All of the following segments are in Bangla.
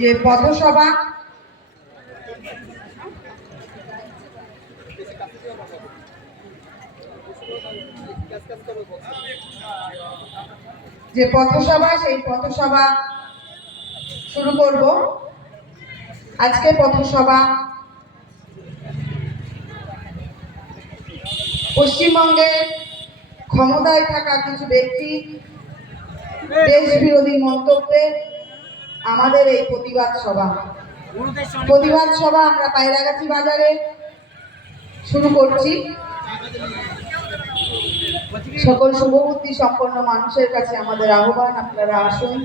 যে পথসভা সেই পথসভা শুরু করব। আজকে পথসভা পশ্চিমবঙ্গের ক্ষমতায় থাকা কিছু ব্যক্তি দেশ বিরোধী মন্তব্যে আমাদের এই প্রতিবাদ সভা আমরা পায়রাগাছি বাজারে শুরু করছি। সকল শুভবুদ্ধি সম্পন্ন মানুষের কাছে আমাদের আহ্বান, আপনারা আসুন।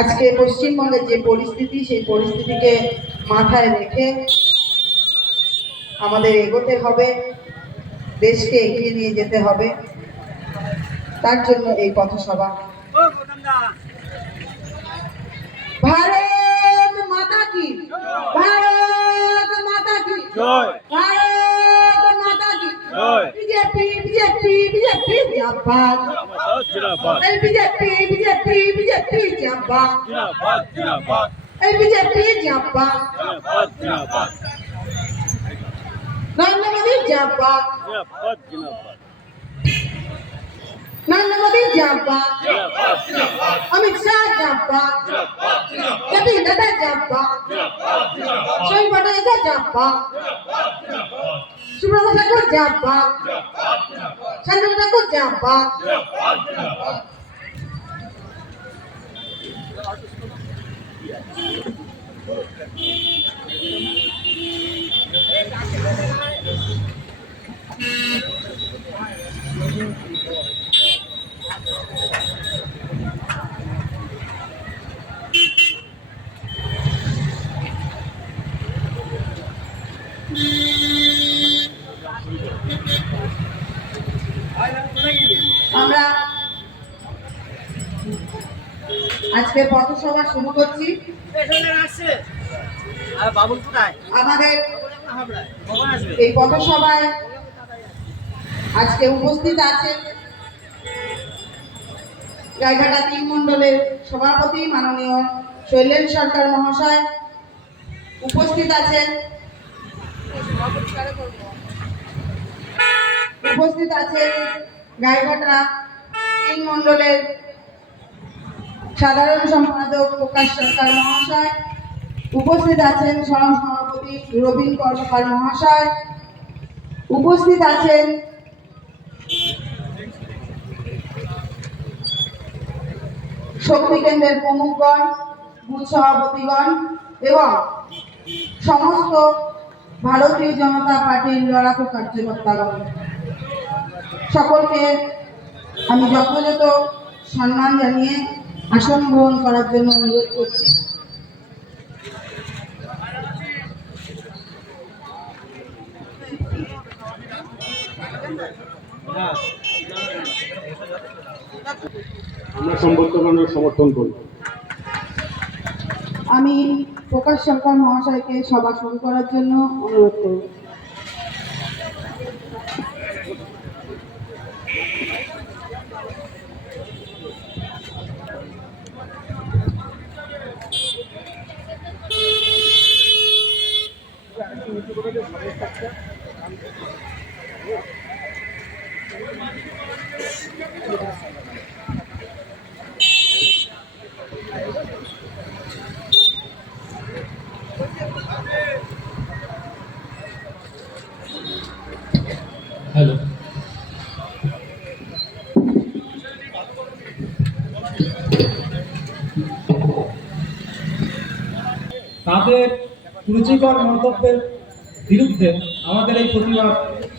আজকে পশ্চিমবঙ্গের যে পরিস্থিতি, সেই পরিস্থিতিকে মাথায় রেখে আমাদের এগোতে হবে, দেশকে এগিয়ে নিয়ে যেতে হবে। তার জন্য এই পথসভা। ভারত মাতা কি, ভারত মাতা কি জয়, ভারত মাতা কি জয়। বিজেপি বিজেপি বিজেপি জিন্দাবাদ, এই বিজেপি বিজেপি বিজেপি জিন্দাবাদ, এই বিজেপি জিন্দাবাদ, নরেন্দ্র মোদী জিন্দাবাদ, नरेंद्र मोदी जिंदाबाद, अमित शाह जिंदाबाद, जपी नड्डा जिंदाबाद, शहीद पटेल जिंदाबाद, सुब्रत ठाकुर जिंदाबाद, चंद्र ठाकुर जिंदाबाद। আমরা আজকে পথসভা শুরু করছি। আমাদের এই পথসভায় আজকে উপস্থিত আছেন গাইঘাটা ৩ মণ্ডলের সভাপতি মাননীয় শৈলেন সরকার মহাশয়। উপস্থিত আছেন গাইঘাটা ৩ মণ্ডলের সাধারণ সম্পাদক প্রকাশ সরকার মহাশয়। উপস্থিত আছেন সহ সভাপতি রবীন কর্মকার মহাশয়। উপস্থিত আছেন শক্তি কেন্দ্রের প্রমুখগণ, বুথ সভাপতিগণ এবং সমস্ত ভারতীয় জনতা পার্টির লড়াকু কার্যকর্তাগণ। সকলকে আমি যথাযথ সম্মান জানিয়ে আসন গ্রহণ করার জন্য অনুরোধ করছি। আমরা সংবর্ধমানের সমর্থন করি। আমি প্রকাশ সরকার মহাশয়কে সভা শুরু করার জন্য অনুরোধ করব। হ্যালো, তাদের রুচিকর মন্তব্যের বিরুদ্ধে আমাদের এই প্রতিবাদ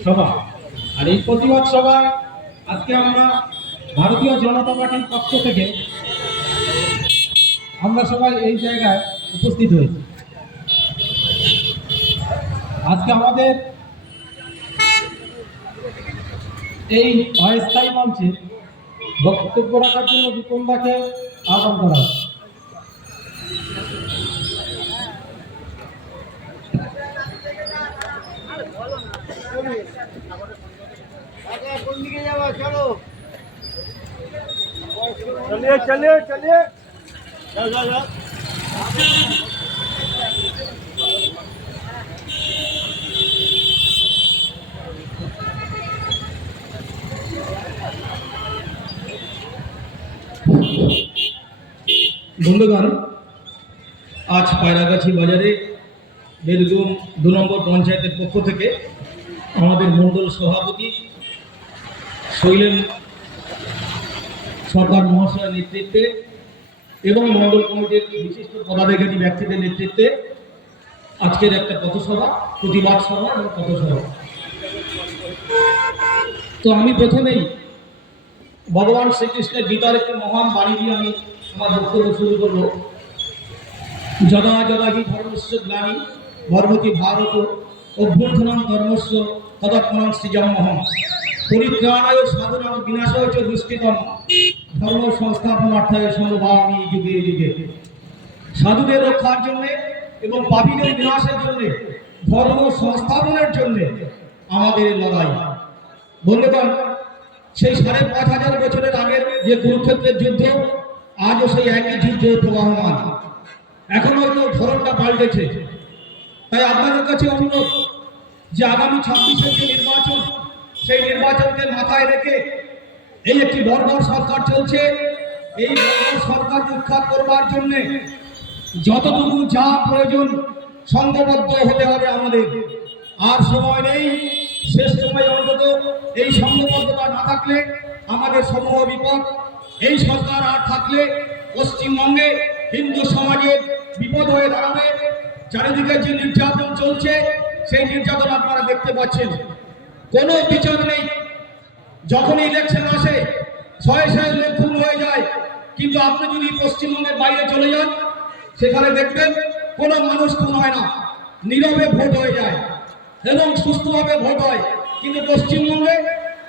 সভা। আর এই প্রতিবাদ সভায় আজকে আমরা ভারতীয় জনতা পার্টির পক্ষ থেকে আমরা সবাই এই জায়গায় উপস্থিত হয়েছি। আজকে আমাদের এই অস্থায়ী মঞ্চে বক্তব্য রাখার জন্য বিপন্দাকে আহ্বান করা হয়। चलिए चलिए चलिए বন্ধুগণ, আজ পায়রাগাছি বাজারে বেলগুম 2 নম্বর পঞ্চায়েতের পক্ষ থেকে আমাদের মণ্ডল সভাপতি শৈলেন সরকার মহাশয়ের নেতৃত্বে এবং মণ্ডল কমিটির বিশিষ্ট পদাধিকারী ব্যক্তিদের নেতৃত্বে আজকের একটা পথসভা, প্রতিবাদ সভা এবং পথসভা। তো আমি প্রথমেই ভগবান শ্রীকৃষ্ণের গীতার একটি মহান বাণী দিয়ে আমি আমার বক্তব্য শুরু করব। যদা যদা হি ধর্মস্য গ্লানি ভবতি ভারত অভ্যুত্থানং ধর্মস্য তদাত্মনাং সৃজাম্যহম পরিত্রাণায় সাধনাং বিনাশায় চ দুষ্কৃতম ধর্ম সংস্থাপনার্থায় সমভাবামি যুগে যুগে। সাধুদের রক্ষার জন্যে এবং পাপীদের বিনাশের জন্যে, ধর্ম সংস্থাপনের জন্যে আমাদের লড়াই। বন্ধুগণ, সেই ৫,৫০০ বছরের আগের যে কুরুক্ষেত্রের যুদ্ধ, আজও সেই একই যুদ্ধ প্রবাহমান। এখন হয়তো ধরনটা পাল্টেছে। তাই আপনাদের কাছে অনুরোধ যে আগামী ২৬-এর যে নির্বাচন, সেই নির্বাচনকে মাথায় রেখে এই একটি বর্বর সরকার চলছে। এই বর্বর সরকার উৎখাত করবার জন্যে যতটুকু যা প্রয়োজন সংঘবদ্ধ হতে হবে আমাদের। আর সময় নেই, শেষ সময় অন্তত এই সংঘবদ্ধতা না থাকলে আমাদের সমূহ বিপদ। এই সরকার আর থাকলে পশ্চিমবঙ্গে হিন্দু সমাজের বিপদ হয়ে দাঁড়াবে। চারিদিকে যে নির্যাতন চলছে, সেই নির্যাতন আপনারা দেখতে পাচ্ছেন। কোনো বিচার নেই। যখন ইলেকশন আসে শয়ে শয়ে লোক খুন হয়ে যায়, কিন্তু আপনি যদি পশ্চিমবঙ্গের বাইরে চলে যান, সেখানে দেখবেন কোনো মানুষ খুন হয় না, নীরবে ভোট হয়ে যায় এবং সুস্থভাবে ভোট হয়। কিন্তু পশ্চিমবঙ্গে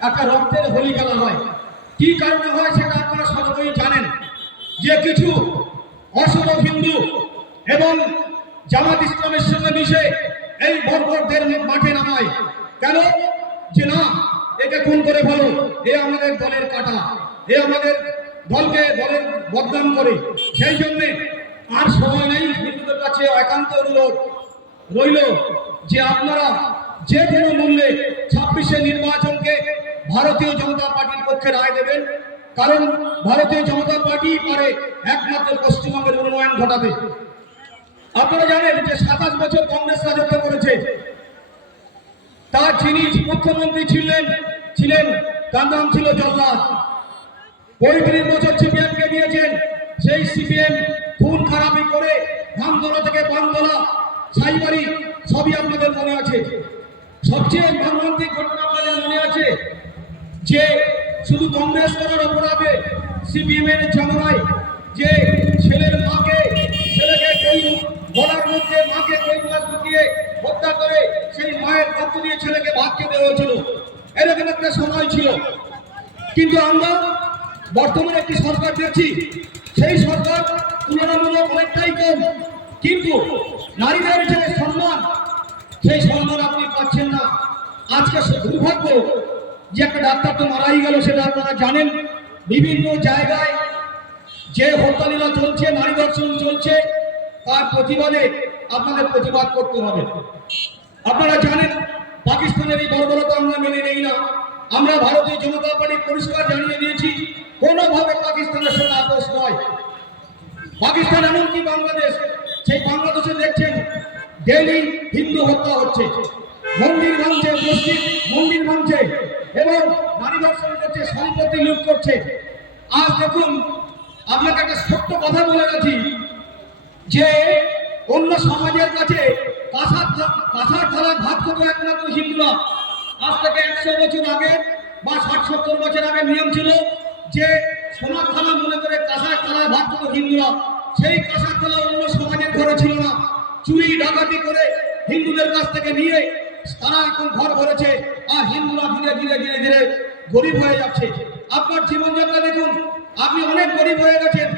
একটা রক্তের হোলি খেলা হয়। কি কারণে হয় সেটা আপনারা সকলেই জানেন, যে কিছু অসুরভ হিন্দু এবং জামাত ইসলামের সঙ্গে মিশে এই বর্বরদের মাঠে নামায়। কেন? যে না, একে খুন করে ফেলো, এ আমাদের দলের কাটা, এ আমাদের দলের বদনাম করে। সেই জন্যে আর সময় নেই। হিন্দুদের কাছে একান্ত অনুরোধ রইল যে আপনারা যে কোনো মূল্যে ২৬-এর নির্বাচনকে ভারতীয় জনতা পার্টির পক্ষে রায় দেবেন। কারণ ভারতীয় জনতা পার্টি পারে একমাত্র পশ্চিমবঙ্গের উন্নয়ন ঘটাতে। আপনারা জানেন যে ২৭ বছর কংগ্রেস রাজত্ব করেছে। তার যিনি মুখ্যমন্ত্রী ছিলেন তার নাম ছিল জল্লাদ। ৩৫ বছর সিপিএমকে দিয়েছেন। সেই সিপিএম খুন খারাপি করে ধামতলা থেকে বানতলা, সাইবাড়ি সবই আপনাদের মনে আছে। সবচেয়ে মর্মান্তিক ঘটনা আপনাদের মনে আছে যে শুধু কংগ্রেস করার অপরাধে সিপিএম এর ঝামেলায় যে ছেলেকে কেউ গলার মধ্যে মাকে কেউ মাছ ঢুকিয়ে হত্যা করে সেই মায়ের রক্ত দিয়ে ছেলেকে ভাত খেতে হয়েছিল। এরকম একটা সময় ছিল। কিন্তু আমরা বর্তমানে একটি সরকার দেখছি, সেই সরকার তুলনামূলক অনেকটাই কম, কিন্তু নারীদের যে সম্মান, সেই সম্মান আপনি পাচ্ছেন না। আজকে দুর্ভাগ্য যে একটা ডাক্তার তো মারাই গেল, সেটা আপনারা জানেন। বিভিন্ন জায়গায় যে হত্যালীলা চলছে, নারী ধর্ষণ চলছে, তার প্রতিবাদে আপনাদের প্রতিবাদ করতে হবে। আপনারা জানেন পাকিস্তানের এই বর্বরতা আমরা মেনে নেই না। আমরা ভারতীয় জনতা পার্টি পরিষ্কার জানিয়ে দিয়েছি, কোনোভাবে পাকিস্তানের সঙ্গে আপোষ নয়। পাকিস্তান এমনকি বাংলাদেশ, সেই বাংলাদেশে দেখছেন ডেইলি হিন্দু হত্যা হচ্ছে, মন্দির ভাঙছে, মন্দির ভাঙছে এবং নারী ধর্ষণ করছে, সম্পত্তি লুট করছে। আজ দেখুন, আপনাকে একটা ছোট্ট কথা বলে গেছি যে অন্য সমাজের কাছে কাঁসার থালায় ভাত খেত একমাত্র হিন্দুরা। আজ থেকে ১০০ বছর আগে বা ৬০-৭০ বছর আগে নিয়ম ছিল যে সোনার থালা মনে করে কাঁসার থালায় ভাত খেত হিন্দুরা। সেই কাঁসার থালা অন্য সমাজের ঘরে ছিল না। চুরি ডাকাতি করে হিন্দুদের কাছ থেকে নিয়ে তারা এখন ঘর ভরেছে, আর হিন্দুরা ধীরে ধীরে ধীরে ধীরে গরিব হয়ে যাচ্ছে। আপনার জীবনযাত্রা দেখুন, আপনি অনেক গরিব হয়ে গেছেন।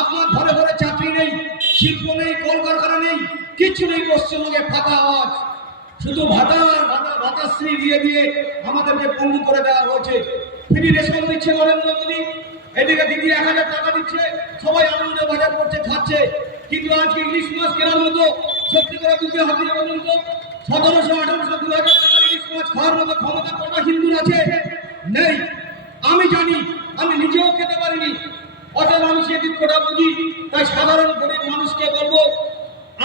আপনার ঘরে ঘরে চাকরি নেই, শিল্প নেই, কলকারখানা নেই, কিছু নেই। পশ্চিমবঙ্গে ফাঁকা আওয়াজ, শুধু ভাতাশ্রী দিয়ে আমাদেরকে পঙ্গু করে দেওয়া হয়েছে। ফ্রি রেশন দিচ্ছে নরেন্দ্র মোদী, এদিকে দিদি 1000 টাকা দিচ্ছে, সবাই আনন্দে বাজার করছে, খাচ্ছে। কিন্তু আজকে ইলিশ মাছ কেনার মতো সত্যি করে দুটো হাতিয়ে বলুন তো, 1700, 1800, 2000 টাকার ইলিশ মাছ খাওয়ার মতো ক্ষমতা কটা হিন্দুর আছে? নেই। আমি জানি, আমি নিজেও খেতে পারিনি। অতএব আমি সেই দুঃখটা বুঝি। তাই সাধারণ গরিব মানুষকে বলবো,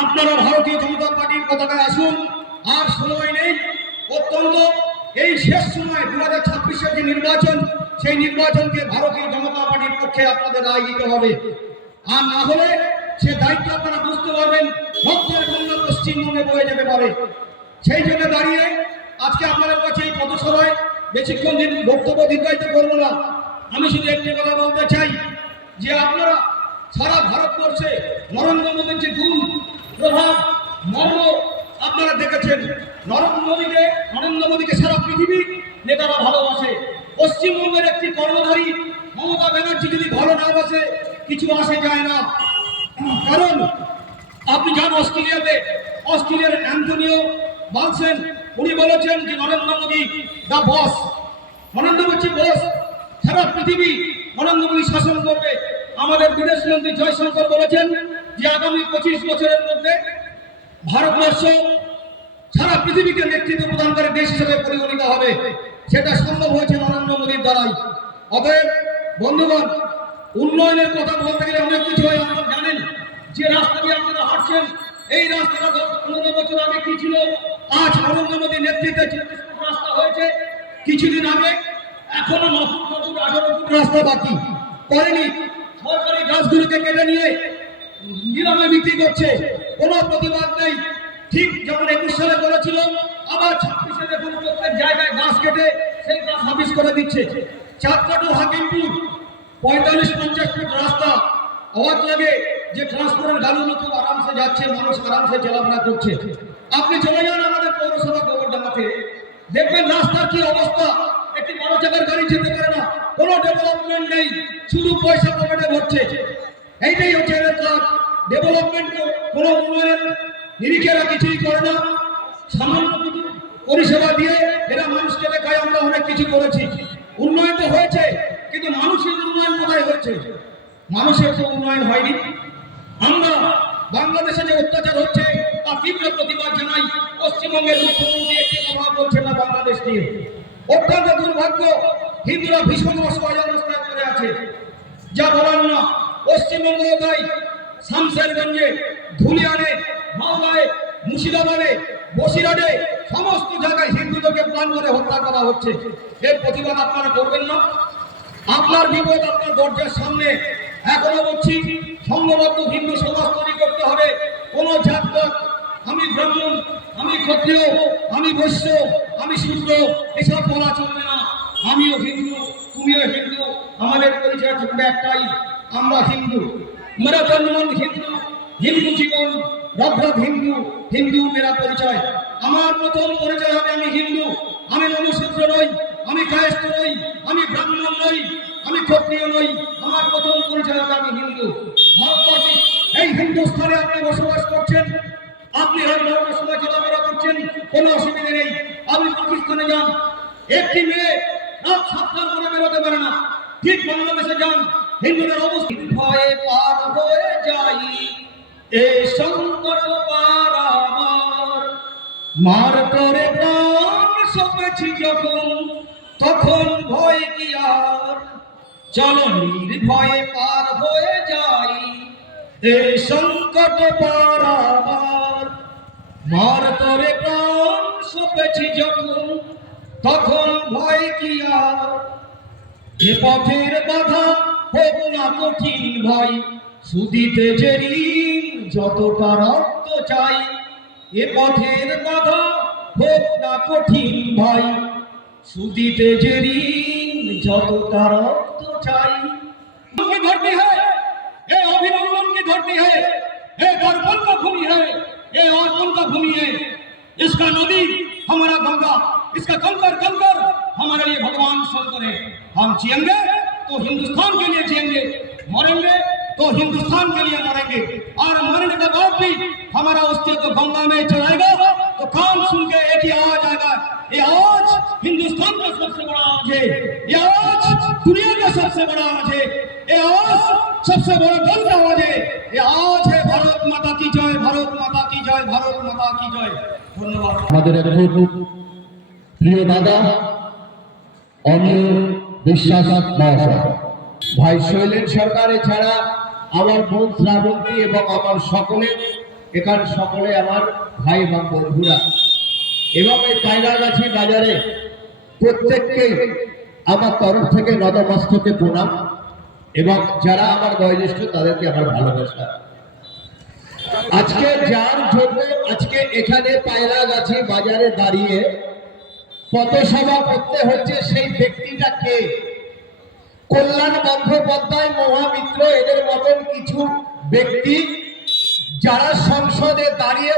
আপনারা ভারতীয় জনতা পার্টির পতাকায় আসুন। আর সময় নেই, অত্যন্ত এই শেষ সময় 2026-এর যে নির্বাচন, সেই নির্বাচনকে ভারতীয় জনতা পার্টির পক্ষে আপনাদের রায় দিতে হবে। আর না হলে সে দায়িত্ব আপনারা বুঝতে পারবেন, রক্তের গঙ্গা পশ্চিমবঙ্গে বয়ে যেতে পারে। সেই জন্য দাঁড়িয়ে আজকে আপনাদের কাছে এই পথসভায় বেশিক্ষণ দিন বক্তব্য দীর্ঘায়িত করবো না। আমি শুধু একটি কথা বলতে চাই যে আপনারা সারা ভারতবর্ষে নরেন্দ্র মোদীর যে গুণ, প্রভাব, মর্ম আপনারা দেখেছেন। নরেন্দ্র মোদীকে সারা পৃথিবীর নেতারা ভালোবাসে। পশ্চিমবঙ্গের একটি কর্মধারী মমতা ব্যানার্জি যদি ভালো না বাসে, কিছু আসে যায় না। কারণ আপনি যান অস্ট্রেলিয়ার অ্যান্টনিও বালসেন, উনি বলেছেন যে নরেন্দ্র মোদী দা বস, নরেন্দ্র মোদী বস, সারা পৃথিবী নরেন্দ্র মোদী শাসন করবে। আমাদের বিদেশ মন্ত্রী জয়শঙ্কর বলেছেন যে আগামী 25 বছরের মধ্যে ভারতবর্ষ সারা পৃথিবীকে নেতৃত্ব প্রদানকারী দেশ হিসেবে পরিগণিত হবে। সেটা সম্ভব হয়েছে নরেন্দ্র মোদীর দ্বারাই। অতএব বন্ধুগণ, উন্নয়নের কথা বলতে গেলে অনেক কিছু হয়। আপনারা জানেন যে রাস্তা দিয়ে আপনারা হাঁটছেন, এই রাস্তাটা 10-15 বছর আগে কি ছিল, আজ নরেন্দ্র মোদীর নেতৃত্বে 40 ফুট রাস্তা হয়েছে। কিছুদিন আগে এখনো 9 ফুট 18 ফুট রাস্তা বাকি করেনি। সরকারি গাছগুলোকে কেটে নিয়ে নিলামে বিক্রি করছে, কোনো প্রতিবাদ নেই। ঠিক যেমন 21 সালে বলেছিল, আবার 26-এ দেখুন প্রত্যেক জায়গায় গাছ কেটে সেই গাছ হাফিস করে দিচ্ছে। চাকদা টু হাকিমপুর 45-50 ফুট রাস্তা, অবাক লাগে যে ট্রান্সপোর্টের গাড়িগুলো খুব আরামসে যাচ্ছে, মানুষ আরামসে চলাফেরা করছে। আপনি চলে যান আমাদের পৌরসভা গোবরডাঙ্গাতে, দেখবেন রাস্তার কি অবস্থা। একটি বড় চাকার গাড়ি যেতে পারে না, কোনো ডেভেলপমেন্ট নেই, শুধু পয়সা পকেটে ভরছে। এইটাই হচ্ছে এদের কাজ। ডেভেলপমেন্ট কোনো উন্নয়নের নিরিখেরা কিছুই করে না। সামান্য কিছু পরিষেবা দিয়ে এরা মানুষকে দেখায় আমরা অনেক কিছু করেছি। উন্নয়ন তো হয়েছে, কিন্তু মানুষের উন্নয়ন কোথায় হয়েছে? মানুষের তো উন্নয়ন হয়নি। আমরা বাংলাদেশে যে অত্যাচার হচ্ছে তার তীব্র প্রতিবাদ জানাই। পশ্চিমবঙ্গের মুখ্যমন্ত্রী একটি কথা বলছেন না বাংলাদেশ নিয়ে। অত্যন্ত দুর্ভাগ্য, হিন্দুরা ভীষণ অসহায় অবস্থায় পড়ে আছে, যা বলার না। পশ্চিমবঙ্গ তাই শামশেরগঞ্জে, ধুলিয়ানে, মালদায়, মুর্শিদাবাদে, বসিরহাটে সমস্ত জায়গায় হিন্দুদেরকে প্রাণ করে হত্যা করা হচ্ছে। এর প্রতিবাদ আপনারা করবেন না? আপনার বিপদ আপনার দরজার সামনে। এখনো বলছি, সংঘবদ্ধ হিন্দু সমাজ তৈরি করতে হবে। কোন জাতপাত, আমি ব্রাহ্মণ, আমি ক্ষত্রিয়, আমি বৈশ্য, আমি শূদ্র, এসব বলা চলবে না। আমিও হিন্দু, তুমিও হিন্দু, আমাদের পরিচয় থাকবে একটাই, আমরা হিন্দু। মেরা জন্ম হিন্দু, হিন্দু জীবন, রব হিন্দু, হিন্দু মেরা পরিচয়। আমার প্রথম পরিচয় হবে আমি হিন্দু। আমি মনুশূদ্র নই, আমি কায়স্থ নই, আমি ব্রাহ্মণ নই, আমি ক্ষত্রিয় নই। আমার প্রথম পরিচয় হবে আমি হিন্দু। ভারতবাসী, এই হিন্দুস্থানে আপনি বসবাস করছেন, আপনি ধর্মের সময় চলাফেরা করছেন, কোনো অসুবিধা নেই। আপনি পাকিস্তানে যান, একটি মেয়ে রাত 7টার পরে বেরোতে পারে না। ঠিক বাংলাদেশে যান, হিন্দুদের অবস্থা ভয়ে পার হয়ে যাই এই সংকট পারাবার। মার করে প্রাণ সপেছি যখন, তখন ভয় কি আর? চলো নির্ভয়ে পার হয়ে যাই এই সংকট পারাবার। মার করে প্রাণ সপেছি যখন, তখন ভয় কি আর? এ পথের বাধা হোক না কঠিন ভাই, সুদিতে যে ঋণ যতটা রক্ত চাই। এ পথের বাধা হোক না কঠিন ভাই, সুদিতে যে ঋণ যতটা রক্ত চাই। की धरती है, ये अभिनंदन की धरती है, ये दर्पण का भूमि है, ये अर्पण का भूमि है। इसका नदी हमारा गंगा, इसका कंकर कंकर हमारे लिए भगवान शंकर है। हम जिएंगे तो हिंदुस्तान के लिए जिएंगे, मरेंगे तो हिंदुस्तान के लिए मरेंगे। और मरने के बाद भी हमारा अस्तित्व को गंगा में चलाएगा तो कान सुन के एक ही आवाज आएगा, ये आवाज हिंदुस्तान का सबसे बड़ा आवाज है, ये आवाज दुनिया का सबसे बड़ा आवाज है। सबसे बड़ा बंद आवाज है ये आज है भारत माता की जय, भारत माता की जय, भारत माता की जय। धन्यवाद। আমাদের এক খুব প্রিয় দাদা অনিল বিশ্বাস মহাশয়, ভাই শৈলেন সরকার এছাড়া আমার বোন শ্রাবন্তী এবং আমার সকলে আমার ভাই এবং বন্ধুরা এবং এই পায়রাগাছি বাজারে প্রত্যেককে আমার তরফ থেকে নতমস্তকে প্রণাম এবং যারা আমার বয়োজ্যেষ্ঠ তাদেরকে আমার ভালোবাসা। আজকে যার জন্য আজকে এখানে পায়রাগাছি বাজারে দাঁড়িয়ে পথসভা করতে হচ্ছে সেই ব্যক্তিটা কে? কল্যাণ বন্দ্যোপাধ্যায়, মহামিত্র, এদের মতন কিছু ব্যক্তি যারা সংসদে দাঁড়িয়ে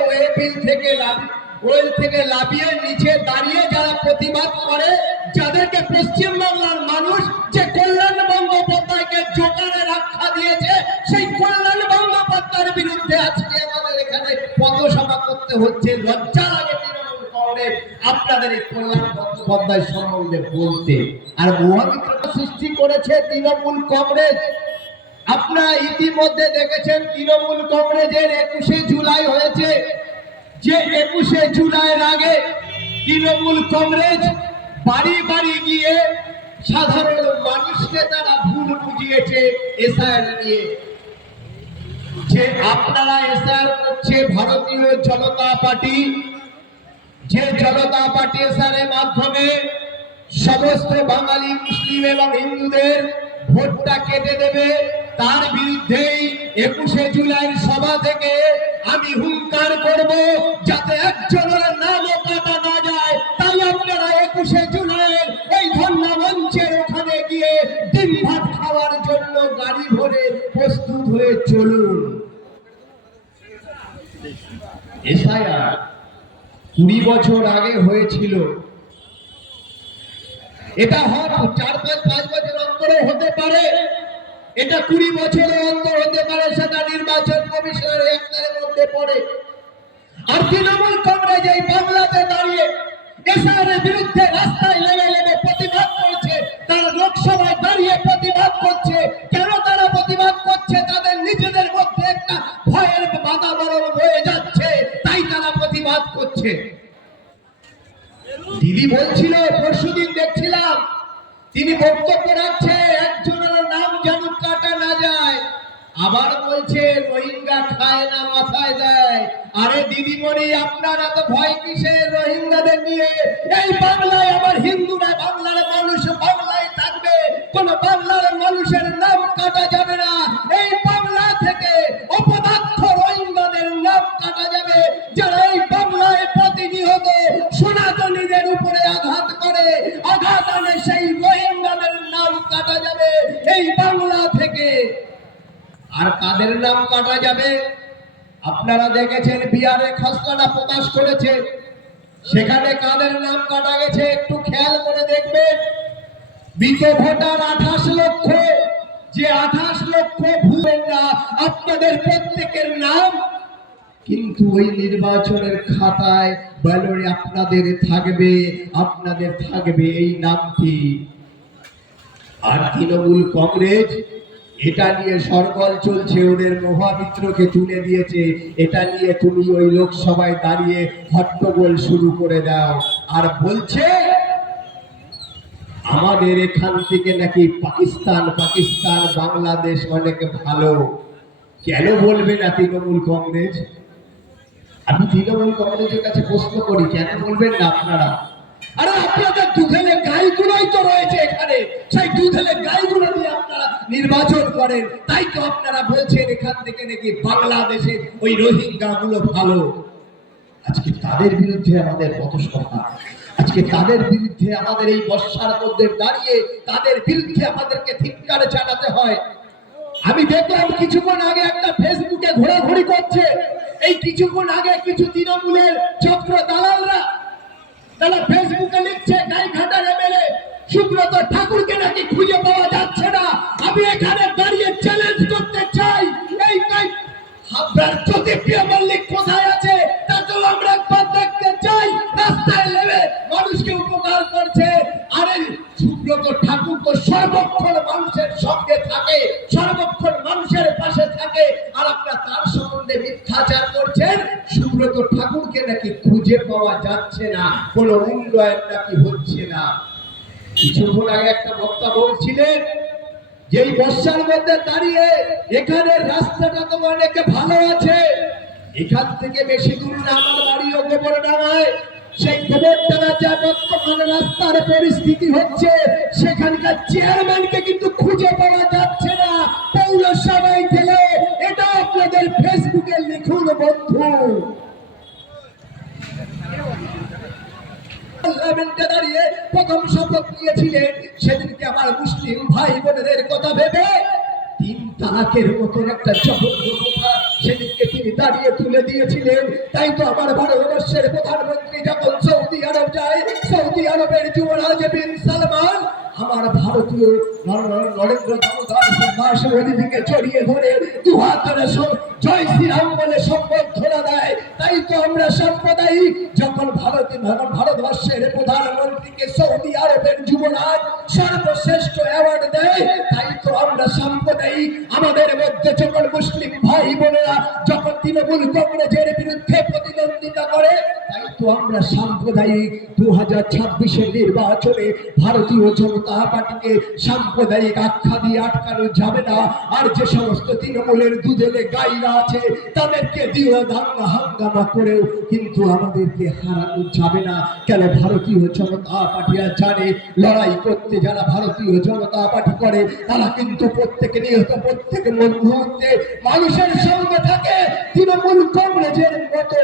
ওয়েল থেকে লাফিয়ে নিচে দাঁড়িয়ে যারা প্রতিবাদ করে, যাদেরকে পশ্চিমবাংলার মানুষ যে কল্যাণ বন্দ্যোপাধ্যায়কে জোগাড়ে রক্ষা দিয়েছে, সেই কল্যাণ বন্দ্যোপাধ্যায়ের বিরুদ্ধে আজকে আমাদের এখানে পথসভা করতে হচ্ছে। লজ্জা লাগে তৃণমূল কংগ্রেস আপনাদের এই কল্যাণ বন্দ্যোপাধ্যায় সম্বন্ধে বলতে। আর মহামিত্রতা সৃষ্টি করেছে তৃণমূল কংগ্রেস। আপনারা ইতিমধ্যে দেখেছেন তৃণমূল কংগ্রেসের 21শে জুলাই হয়েছে, যে 21শে জুলাইয়ের আগে তৃণমূল কংগ্রেস বাড়ি বাড়ি গিয়ে সাধারণ মানুষকে তারা ভুল বুঝিয়েছে এসআইআর নিয়ে, যে আপনারা এসআইআর করছে ভারতীয় জনতা পার্টি, যে জনতা পার্টি এসআইআর মাধ্যমে সমস্ত বাঙালি, মুসলিম এবং হিন্দুদের ভোটটা কেটে দেবে, তার বিরুদ্ধেই 21শে জুলাইয়ের সভা থেকে আমি হুঙ্কার করব যাতে একজনের নামও কাটা না যায়। তাই আপনারা 21শে জুলাইয়ের এই ধর্ণা মঞ্চের ওখানে গিয়ে ডিম ভাত খাওয়ার জন্য গাড়ি ভরে প্রস্তুত হয়ে চলুন। এসআইআর 20 বছর আগে হয়েছিল, এটা হয়তো 4-5 বছর অন্তরে হতে পারে, এটা 20 বছরের অন্তর হতে পারে, সেটা নির্বাচন কমিশনের একটার মধ্যে পড়ে। আর তৃণমূল কংগ্রেস এই বাংলাতে দাঁড়িয়ে এসআইআরের বিরুদ্ধে রাস্তায় লেগে প্রতিবাদ করছে, তারা লোকসভায় দাঁড়িয়ে প্রতিবাদ করছে। কেন তারা প্রতিবাদ করছে? তাদের নিজেদের মধ্যে একটা ভয়ের বাতাবরণ হয়ে যাচ্ছে, তাই তারা প্রতিবাদ করছে। দিদি বলছিল, পরশুদিন দেখছিলাম তিনি বক্তব্য রাখছে একজনের নাম যেন কাটা না যায়, আবার বলছে রোহিঙ্গা খায় না মাথায় দেয়। আরে দিদিমণি, আপনার এত ভয় কিসের রোহিঙ্গাদের নিয়ে? এই বাংলায় আমার হিন্দুরা, বাংলার মানুষ বাংলায় থাকবে, কোন বাংলার মানুষের নাম কাটা যাবে না। এই বাংলা থেকে অপদার্থ রোহিঙ্গাদের নাম কাটা যাবে, যারা এই বাংলায় প্রতিনিয়ত সনাতনীদের উপরে আঘাত করে, আঘাত আনে, সেই রোহিঙ্গাদের নাম কাটা যাবে এই বাংলা থেকে। আর কাদের নাম কাটা যাবে? আপনারা দেখেছেন বিহারে খসড়াটা প্রকাশ করেছে, সেখানে কাদের নাম কাটা গেছে একটু খেয়াল করে দেখবেন। মৃত ভোটার 28 লক্ষ, যে 28 লক্ষ ভুলেন না আপনাদের প্রত্যেকের নাম, কিন্তু ওই নির্বাচনের খাতায় ব্যালটে আপনাদের থাকবে এই নামটি। আর তৃণমূল কংগ্রেস এটা নিয়ে সরগোল চলছে, ওদের মহামিত্রকে তুলে দিয়েছে, এটা নিয়ে তুমি ওই লোকসভায় দাঁড়িয়ে হট্টগোল শুরু করে দাও। আর বলছে আমাদের এখান থেকে নাকি পাকিস্তান বাংলাদেশ অনেক ভালো। কেন বলবে না তৃণমূল কংগ্রেস? আমি তৃণমূল কংগ্রেসের কাছে প্রশ্ন করি, কেন বলবেন না আপনারা? আরে আপনাদের দুধেলে গাইগুলোই তো রয়েছে এখানে, সেই দুধেলে গাইগুলো দিয়ে আপনারা নির্বাচন করেন, তাই তো আপনারা বলছেন এখান থেকে নাকি বাংলাদেশের ওই রোহিঙ্গা গুলো ভালো। আজকে তাদের বিরুদ্ধে আমাদের পথসভা, আজকে তাদের বিরুদ্ধে আমাদের এই বর্ষার মধ্যে দাঁড়িয়ে তাদের বিরুদ্ধে আমাদেরকে ধিক্কার জানাতে হয়। আমি দেখলাম কিছুক্ষণ আগে একটা ফেসবুকে ঘোরাঘুরি করছে, এই কিছুক্ষণ আগে কিছু তৃণমূলের চক্র দালালরা তারা ফেসবুকে লিখছে গাইঘাটার এমএলএ সুব্রত ঠাকুরকে নাকি খুঁজে পাওয়া যাচ্ছে না। আমি এখানে দাঁড়িয়ে চ্যালেঞ্জ করতে চাই, এই আপনার জ্যোতিপ্রিয় মল্লিক কোথায় আছে তাকেও আমরা একবার দেখতে চাই। রাস্তায় নেমে মানুষকে উপকার করছে। আরে সুব্রত ঠাকুর তো সর্বক্ষণ মানুষের সঙ্গে থাকে, সর্বক্ষণ মানুষ খুঁজে পাওয়া যাচ্ছে না, কোনো উন্নয়ন নাকি হচ্ছে না। কিছুক্ষণ আগে একটা বক্তা বলছিলেন যে এই বর্ষার মধ্যে দাঁড়িয়ে এখানে রাস্তাটা তো অনেক ভালো আছে, এখান থেকে বেশি দূর না আমার বাড়িও গোবরডাঙ্গায়। সেই গোবরডাঙ্গা যা বর্তমান রাস্তার পরিস্থিতি হচ্ছে, সেখানকার চেয়ারম্যানকে কিন্তু খুঁজে পাওয়া যাচ্ছে না পৌরসভায় গেলে। এটা আপনাদের ফেসবুকে লিখুন বন্ধু। পার্লামেন্টে দাঁড়িয়ে প্রথম শপথ নিয়েছিলেন, সেদিনকে আমার মুসলিম ভাই বোনেদের কথা ভেবে 3 তালাকের মতন একটা জঘন্য কথা সেদিনকে তিনি দাঁড়িয়ে তুলে দিয়েছিলেন। তাই তো আমার ভারতবর্ষের প্রধানমন্ত্রী যখন সৌদি আরব যায়, সৌদি আরবের যুবরাজ বিন সালমান আমার ভারতীয় নরেন্দ্র দামোদর দাস মোদীকে জড়িয়ে ধরে 2 হাত ধরে জয় শ্রীরাম বলে সম্বর্ধনা দেয়। তাই তো আমরা সাম্প্রদায়িক যখন ভারতবর্ষের প্রধানমন্ত্রীকে সৌদি আরবের যুবরাজ সর্বশ্রেষ্ঠ অ্যাওয়ার্ড দেয়, তাই তো আমরা সাম্প্রদায়িক আমাদের মধ্যে যখন মুসলিম ভাই বোনেরা যখন তৃণমূল কংগ্রেসের বিরুদ্ধে প্রতিদ্বন্দ্বিতা করে, তাই তো আমরা সাম্প্রদায়িক 2026-এর নির্বাচনে ভারতীয় জনতা পার্টিকে সাম্প্রদায়িক আখ্যা দিয়ে আটকানো যাবে না। আর যে সমস্ত তৃণমূলের দুধেলে গাইরা আছে তাদেরকে দিয়ে দাঙ্গা হাঙ্গামা করেও কিন্তু আমাদেরকে হারানো যাবে না। কেন? ভারতীয় জনতা পার্টিরা জানে লড়াই করতে যারা ভারতীয় জনতা পার্টি করে তারা কিন্তু প্রত্যেকে নিহত, প্রত্যেকে মুহূর্তে মানুষের সঙ্গে থাকে তৃণমূল কংগ্রেসের মতো।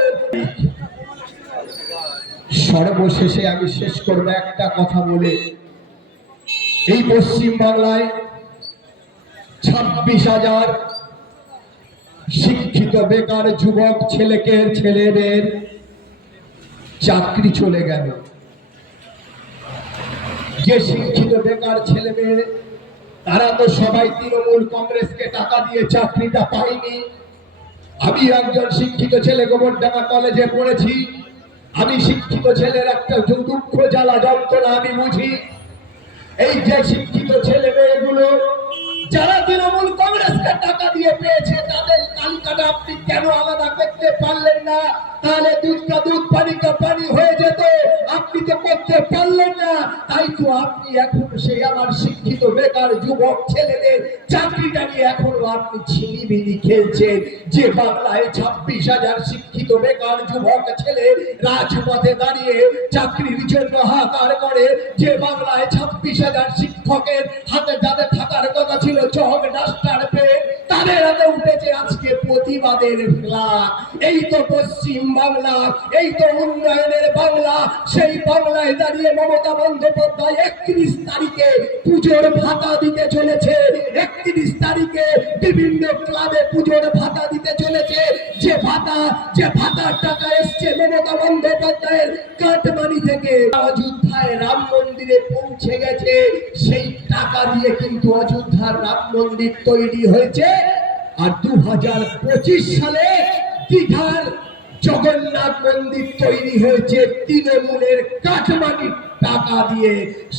সর্বশেষে আমি শেষ করবো একটা কথা বলে, এই পশ্চিম বাংলায় 26,000 শিক্ষিত বেকার যুবক ছেলেদের চাকরি চলে গেল। যে শিক্ষিত বেকার ছেলেমেয়ে তারা তো সবাই তৃণমূল কংগ্রেসকে টাকা দিয়ে চাকরিটা পায়নি। আমি একজন শিক্ষিত ছেলে, গোবরডাঙ্গা কলেজে পড়েছি। আমি শিক্ষিত ছেলের একটা দুঃখ জ্বালা যন্ত্রণা আমি বুঝি। এই যে শিক্ষিত ছেলে মেয়েগুলো যারা তৃণমূল কংগ্রেসকে টাকা দিয়ে পেয়েছে, তাদের তালিকাটা আপনি কেন আলাদা করতে পারলেন না? তাহলে দুধ কা দুধ পানি কা পানি হয়ে যেত, আপনি তো করতে পারলেন না। তাই তো আপনি এখন সেই আমার শিক্ষিত বেকার যুবক ছেলেদের চাকরিটা নিয়ে এখনো আপনি ছিনিমিনি খেলছেন। যে বাংলায় 26,000 শিক্ষিত বেকার যুবক ছেলে রাজপথে দাঁড়িয়ে চাকরির জন্য হাহাকার করে, যে বাংলায় 26,000 শিক্ষকের হাতে যাদের থাকার কথা ছিল চক ডাস্টার পেয়ে, তাদের হাতে উঠেছে আজকে প্রতিবাদের ফ্ল্যাগ। এই তো পশ্চিম বাংলা, এই তো উন্নয়নের বাংলা। সেই বাংলায় দাঁড়িয়ে মমতা বন্দ্যোপাধ্যায় 31 তারিখে পুজোর ভাতা দিতে চলেছে। 31 তারিখে বিভিন্ন ক্লাবে পুজোর ভাতা দিতে চলেছে। যে ভাতার টাকা এসছে মমতা বন্দ্যোপাধ্যায়ের কাটমানি থেকে অযোধ্যায় রাম মন্দিরে পৌঁছে গেছে। সেই টাকা দিয়ে কিন্তু অযোধ্যার রাম মন্দির তৈরি হয়েছে। আর 2025 সালে দীঘার জগন্নাথ মন্দির তৈরি হয়েছে তৃণমূলের কাটমানির টাকা দিয়ে।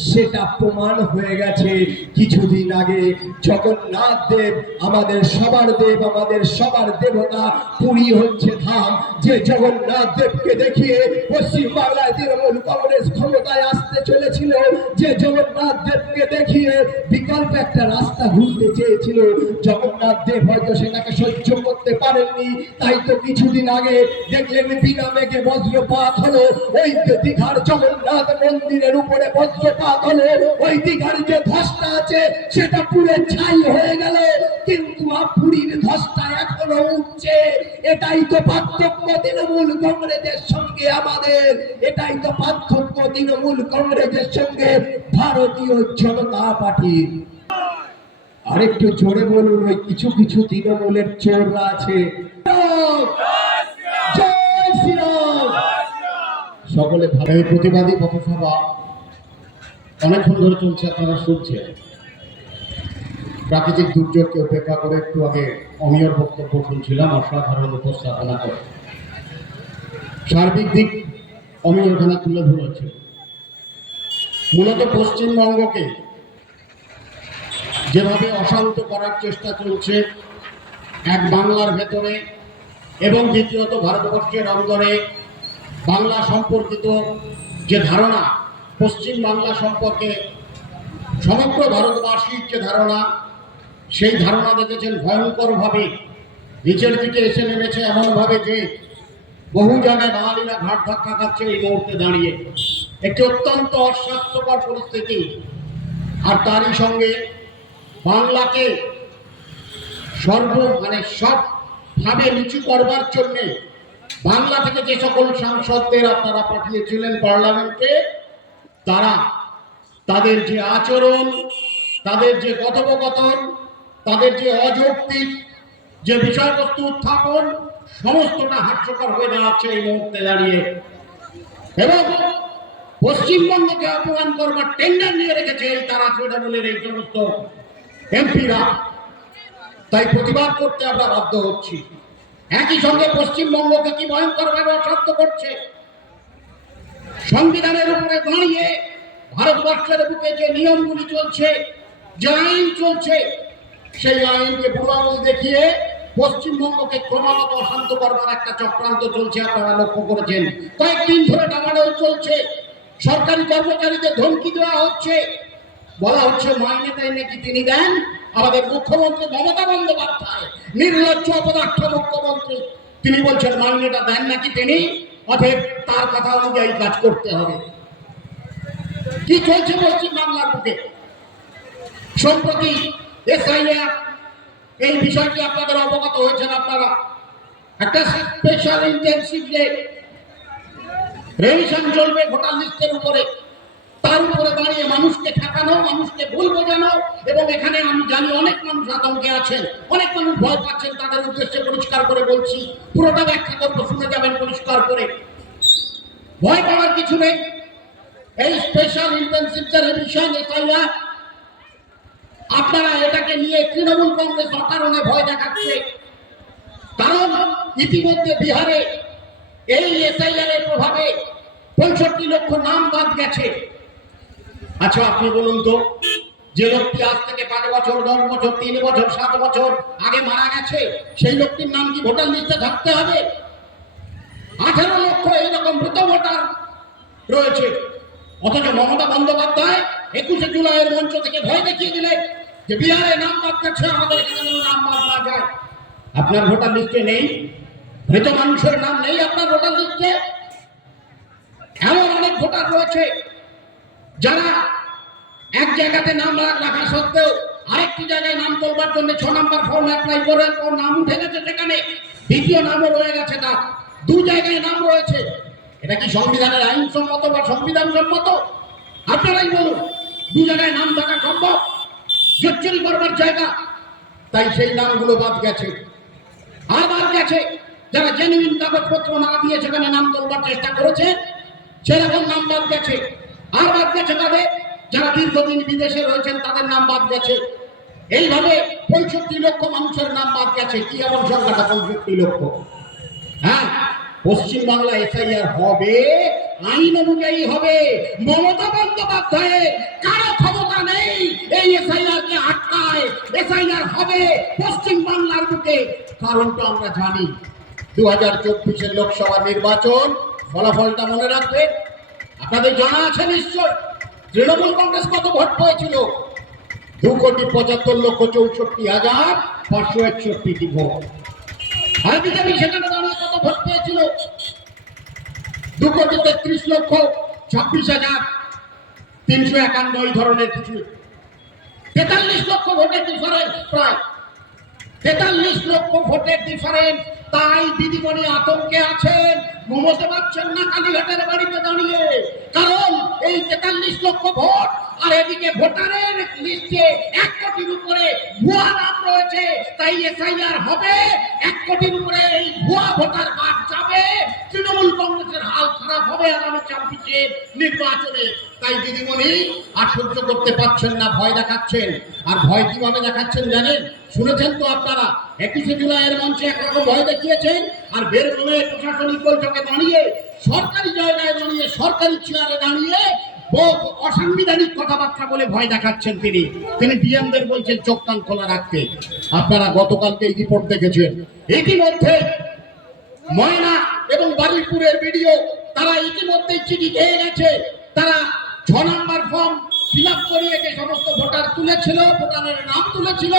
সেটা প্রমাণ হয়ে গেছে। কিছুদিন আগে জগন্নাথ দেব আমাদের সবার দেব, আমাদের সবার দেবতা, পুরী হচ্ছে ধাম। যে জগন্নাথ দেবকে দেখিয়ে পশ্চিম বাংলায় তৃণমূল কংগ্রেস ক্ষমতায় আসতে চলেছিল, যে জগন্নাথ দেবকে দেখিয়ে বিকল্প একটা রাস্তা ঘুরতে চেয়েছিল, জগন্নাথ দেব হয়তো সেটাকে সহ্য করতে পারেননি। তাই তো কিছুদিন আগে দেখলেন বিনা মেঘে বজ্রপাত হলো। ওই দীঘার জগন্নাথ মন্দিরের উপরে বজ্রপাত হলো, ওই দীঘার যে ধসটা আছে সেটা পুরো ছাই হয়ে গেল, কিন্তু পুরীর ধসটা এখনো উঠছে। এটাই তো পার্থক্য তৃণমূল কংগ্রেসের সঙ্গে আমাদের, এটাই তো পার্থক্য তৃণমূল কংগ্রেসের সঙ্গে ভারতীয় জনতা পার্টির। আরেকটু জোরে বলুন, ওই কিছু কিছু তৃণমূলের চোররা আছে। জয় শ্রীরাম। সকলে ভাবে প্রতিবাদী পথসভা অনেকক্ষণ ধরে চলছে, আপনারা শুনছেন। প্রাকৃতিক দুর্যোগকে উপেক্ষা করে একটু আগে অমিয়র বক্তব্য শুনছিলাম, অসাধারণ উপস্থাপনা করে সার্বিক দিক অমিয়র খানা তুলে ধরেছে। মূলত পশ্চিমবঙ্গকে যেভাবে অশান্ত করার চেষ্টা চলছে এক বাংলার ভেতরে এবং দ্বিতীয়ত ভারতবর্ষের অন্দরে, বাংলা সম্পর্কিত যে ধারণা, পশ্চিম বাংলা সম্পর্কে সমগ্র ভারতবাসীর যে ধারণা, সেই ধারণা দেখেছেন ভয়ঙ্করভাবে নিচের দিকে এসে নেমেছে, এমনভাবে যে বহু জায়গায় বাঙালিরা ঘাট ধাক্কা খাচ্ছে এই মুহূর্তে দাঁড়িয়ে। একটি অত্যন্ত অস্বাস্থ্যকর পরিস্থিতি। আর তারই সঙ্গে বাংলাকে সবভাবে নিচু করবার জন্যে বাংলা থেকে যে সকল সাংসদদের আপনারা পাঠিয়েছিলেন পার্লামেন্টে, তারা তাদের যে আচরণ, তাদের যে কথোপকথন, তাদের যে অযৌক্তিক যে বিষয়বস্তু উত্থাপন, সমস্তটা হাস্যকর হয়ে দাঁড়াচ্ছে এই মুহূর্তে দাঁড়িয়ে। এবং পশ্চিমবঙ্গকে অপমান করবার টেন্ডার নিয়ে রেখেছে এই তারা তৃণমূলের এই সমস্ত এমপিরা। তাই প্রতিবাদ করতে আমরা বাধ্য হচ্ছি। একই সঙ্গে পশ্চিমবঙ্গকে কি ভয়ঙ্করভাবে অসাধ্য করছে। সংবিধানের উপরে দাঁড়িয়ে ভারতবর্ষের বুকে যে নিয়মগুলি চলছে, যে আইন চলছে, সেই আইনকে পুরানো দেখিয়ে পশ্চিমবঙ্গকে ক্রমাগত অশান্ত করবার একটা চক্রান্ত চলছে। আপনারা লক্ষ্য করেছেন কয়েকদিন ধরে ডামাডোল চলছে। সরকারি কর্মচারীদের ধমকি দেওয়া হচ্ছে, বলা হচ্ছে মাইনে টাইনে নাকি তিনি দেন। আমাদের মুখ্যমন্ত্রী মমতা বন্দ্যোপাধ্যায়, নির্লজ্জ অপদার্থ মুখ্যমন্ত্রী, তিনি বলছেন মাইনেটা দেন নাকি তিনি, অতএব তার কথা অনুযায়ী কাজ করতে হবে। কি চলছে পশ্চিম বাংলার বুকে? সম্প্রতি এসআইআর এই বিষয়টি আপনাদের অবগত হয়েছেন। আপনারা একটা স্পেশাল ইন্টেনসিভ রেভিশন চলবে ভোটার লিস্টের উপরে। তার উপরে দাঁড়িয়ে মানুষকে ঠেকানো, মানুষকে ভুল বোঝানো, এবং এখানে আমি জানি অনেক মানুষ আতঙ্কে আছেন, অনেক মানুষ ভয় পাচ্ছেন। তাদের উদ্দেশ্যে পরিষ্কার করে বলছি, পুরোটা ব্যাখ্যা করবো, শুনে যাবেন পরিষ্কার করে। ভয় পাওয়ার কিছু নেই। এই স্পেশাল ইন্টেনসিভ রেভিশন এসআইআর, আপনারা এটাকে নিয়ে তৃণমূল কংগ্রেস অকারণে ভয় দেখাচ্ছে। কারণ ইতিমধ্যে বিহারে এই এসআইআর এর প্রভাবে 65 লক্ষ নাম বাদ গেছে। আচ্ছা আপনি বলুন তো, যে লোকটি আজ থেকে 5 বছর, 10 বছর, 3 বছর, 7 বছর আগে মারা গেছে, সেই লোকটির নাম কি ভোটার লিস্টে থাকতে হবে? 18 লক্ষ এইরকম মৃত ভোটার রয়েছে। অথচ মমতা বন্দ্যোপাধ্যায় 21শে জুলাইয়ের মঞ্চ থেকে ভয় দেখিয়ে দিলেন যে বিহারে নাম বাদ গেছে, আমাদের এখানে নাম বাদ না যায়। আপনার ভোটার লিস্টে নেই, মৃত মানুষের নাম নেই আপনার ভোটার লিস্টে। এমন অনেক ভোটার রয়েছে যারা এক জায়গাতে নাম রাখা সত্ত্বেও আরেকটি জায়গায় নাম তোলবার জন্য 6 নম্বর ফর্ম অ্যাপ্লাই করার পর নাম উঠে গেছে, সেখানে দ্বিতীয় নামও রয়ে গেছে, তার 2 জায়গায় নাম রয়েছে। এটা কি সংবিধানের আইনসম্মত বা সংবিধান সম্মত? আপনারাই বলুন, 2 জায়গায় নাম থাকা সম্ভব? জোচ্চুরি করবার জায়গা। তাই সেই নামগুলো বাদ গেছে। আর বাদ গেছে যারা জেনুইন কাগজপত্র না দিয়ে সেখানে নাম তোলবার চেষ্টা করেছে, সেরকম নাম বাদ গেছে। আর বাদ গেছে তাদের যারা দীর্ঘদিন বিদেশে রয়েছেন, তাদের নাম বাদ গেছে। এইভাবে 65 লক্ষ মানুষের নাম বাদ গেছে। কি এমন সংখ্যাটা 65 লক্ষ? হ্যাঁ, পশ্চিম বাংলা এসআইআর হবে, আইন অনুযায়ী হবে। মমতা বন্দ্যোপাধ্যায়ের কারো ক্ষমতা নেই এই এসআইআর কে আটকায়। এসআইআর হবে পশ্চিম বাংলার বুকে। কারণটা আমরা জানি। 2024-এর লোকসভা নির্বাচন ফলাফলটা মনে রাখবেন। আপনাদের জানা আছে নিশ্চয় তৃণমূল কংগ্রেস কত ভোট পেয়েছিল? 2,75,64,561 ভোট। আর বিজেপি সেখানে দাঁড়িয়ে কত ভোট পেয়েছিল? 2,33,26,351 ধরনের কিছু। 43 লক্ষ ভোটের ডিফারেন্স, প্রায় 43 লক্ষ ভোটের ডিফারেন্স। তাই দিদিমণি আতঙ্কে আছেন, মমতা পাচ্ছেন না কালীঘাটের বাড়িতে দাঁড়িয়ে। কারণ এই 43 লক্ষ ভোট, আর এদিকে ভোটারের লিস্টে 1 কোটির উপরে ভুয়া নাম রয়েছে। তাই এসআইআর হবে, 1 কোটির উপরে এই ভুয়া ভোটার বাদ যাবে। তৃণমূল কংগ্রেসের হাল খারাপ হবে আগামী 24-এর নির্বাচনে। তাই দিদিমণি আর সহ্য করতে পারছেন না, ভয় দেখাচ্ছেন। আর ভয় কিভাবে দেখাচ্ছেন জানেন? শুনেছেন তো আপনারা, 21শে জুলাইয়ের মঞ্চে একরকম ভয় দেখিয়েছেন, আর বেরগুমে প্রশাসনিক বৈঠকে দাঁড়িয়ে, সরকারি জায়গায় দাঁড়িয়ে, সরকারি চেয়ারে দাঁড়িয়ে অসাংবিধানিক কথাবার্তা বলে ভয় দেখাচ্ছেন তিনি ডিএমদের বলছেন চোখ কান খোলা রাখতে। আপনারা গতকালকে এই রিপোর্ট দেখেছেন। ইতিমধ্যে ময়না এবং বারুইপুরের ভিডিও তারা ইতিমধ্যে চিঠি খেয়ে গেছে। তারা 6 নম্বর ফর্ম ফিল আপ করিয়ে যে সমস্ত ভোটার তুলেছিল, ভোটারের নাম তুলেছিল,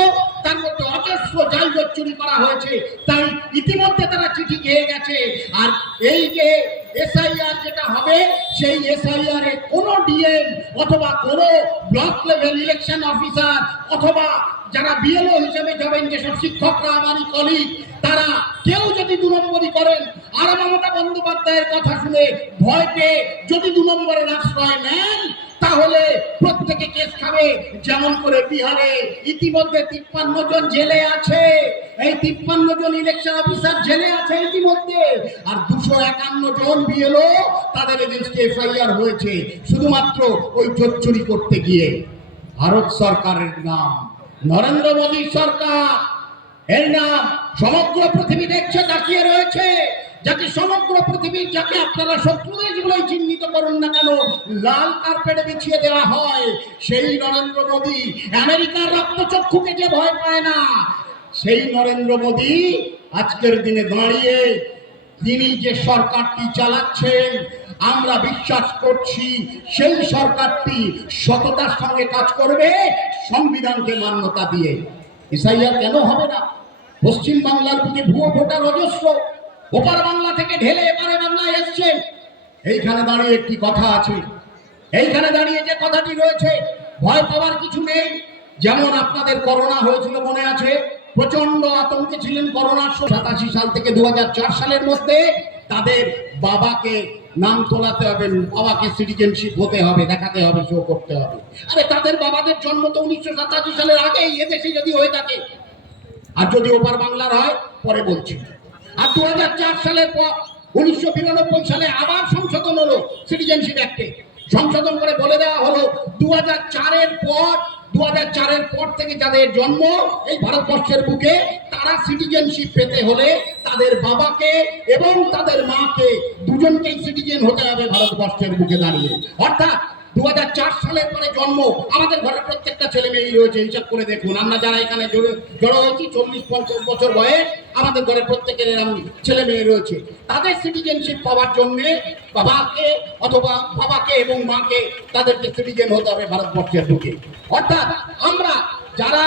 তার মধ্যে অজস্র জায়গা চুরি করা হয়েছে। তাই ইতিমধ্যে তারা চিঠি খেয়ে গেছে। আর এই যে এসআইআর যেটা হবে, সেই এসআইআর এ কোনো ডিএম অথবা কোনো ব্লক লেভেল ইলেকশন অফিসার অথবা যারা বিএলও হিসেবে যাবেন, যেসব শিক্ষকরা আমারই কলিগ, তারা কেউ যদি 2 নম্বরই করেন আর মমতা বন্দ্যোপাধ্যায়ের কথা শুনে ভয় পেয়ে যদি 2 নম্বরের আশ্রয় নেন, তাহলে প্রত্যেকে কেস খাবে। যেমন করে বিহারে ইতিমধ্যে 53 জন জেলে আছে, এই 53 জন ইলেকশন অফিসার জেলে আছে ইতিমধ্যে, আর 251 জন বিএলও তাদের এগেইনস্টে এফআইআর হয়েছে শুধুমাত্র ওই জোট চুরি করতে গিয়ে। ভারত সরকারের নাম নরেন্দ্র মোদী সরকার, এর নাম সমগ্র পৃথিবী দেখছে, তাকিয়ে রয়েছে। যাকে সমগ্র পৃথিবীর, যাকে আপনারা শত্রুদের বলে চিহ্নিত করুন না কেন, লাল কার্পেটে বিছিয়ে দেওয়া হয়, সেই নরেন্দ্র মোদী, আমেরিকার রক্তচক্ষুকে যে ভয় পায় না, সেই নরেন্দ্র মোদী আজকের দিনে দাঁড়িয়ে তিনি যে সরকারটি চালাচ্ছেন, আমরা বিশ্বাস করছি সেই সরকারটি সততার সঙ্গে কাজ করবে, সংবিধানকে মান্যতা দিয়ে। এসআইআর কেন হবে না? পশ্চিম বাংলার বুকে ভুয়ো ভোটার অজস্র, ওপার বাংলা থেকে ঢেলে এপারে বাংলায় এসছে। এইখানে দাঁড়িয়ে একটি কথা আছে, এইখানে দাঁড়িয়ে যে কথাটি রয়েছে, ভয় পাওয়ার কিছু নেই। যেমন আপনাদের করোনা হয়েছিল মনে আছে, প্রচন্ড আতঙ্কে ছিলেন করোনার। 87 সাল থেকে 2004 সালের মধ্যে তাদের বাবাকে নাম তোলাতে হবে, বাবাকে সিটিজেনশিপ হতে হবে, দেখাতে হবে, শো করতে হবে। আরে তাদের বাবাদের জন্ম তো 1987 সালের আগেই এদেশে যদি হয়ে থাকে, আর যদি ওপার বাংলার হয় পরে বলছি। আর 2004 সালের পর 1992 সালে আবার সংশোধন হলো সিটিজেনশিপ অ্যাক্টে, সংশোধন করে বলে দেওয়া হলো 2004 এর পর থেকে যাদের জন্ম এই ভারতবর্ষের বুকে, তারা সিটিজেনশিপ পেতে হলে তাদের বাবাকে এবং তাদের মাকে দুজনকেই সিটিজেন হতে হবে ভারতবর্ষের বুকে দাঁড়িয়ে। অর্থাৎ 2004 সালের পরে জন্ম আমাদের ঘরের প্রত্যেকটা ছেলে মেয়েই রয়েছে। হিসাব করে দেখুন, আমরা যারা এখানে জড়ো হয়েছি 40-50 বছর বয়স, আমাদের ঘরের প্রত্যেকের ছেলে মেয়ে রয়েছে। তাদের সিটিজেনশিপ পাওয়ার জন্য বাবাকে অথবা বাবাকে এবং মাকে তাদেরকে সিটিজেন হতে হবে ভারতবর্ষের বুকে। অর্থাৎ আমরা যারা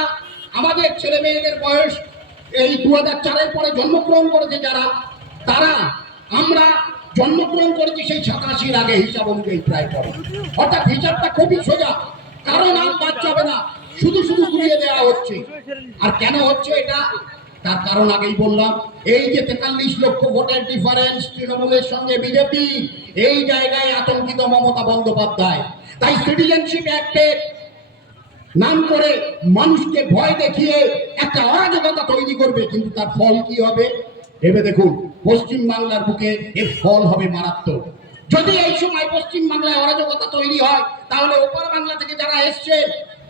আমাদের ছেলে মেয়েদের বয়স এই 2004 পরে জন্মগ্রহণ করেছে যারা, তারা আমরা জন্মগ্রহণ করেছি সেই 87 আগে হিসাব অনুযায়ী প্রায় পরে। অর্থাৎ হিসাবটা খুবই সোজা, কারণ আর বাদ যাবে না, শুধু শুধু ঘুরিয়ে দেওয়া হচ্ছে। আর কেন হচ্ছে এটা, তার কারণ আগেই বললাম, এই যে 43 লক্ষ ভোটের ডিফারেন্স তৃণমূলের সঙ্গে বিজেপি, এই জায়গায় আতঙ্কিত মমতা বন্দ্যোপাধ্যায়। তাই সিটিজেনশিপ অ্যাক্টের নাম করে মানুষকে ভয় দেখিয়ে একটা অরাজকতা তৈরি করবে, কিন্তু তার ফল কি হবে ভেবে দেখুন। পশ্চিম বাংলার বুকে এর ফল হবে মারাত্মক। যদি এই সময় পশ্চিম বাংলায় অরাজকতা তৈরি হয়, তাহলে ওপার বাংলা থেকে যারা এসছে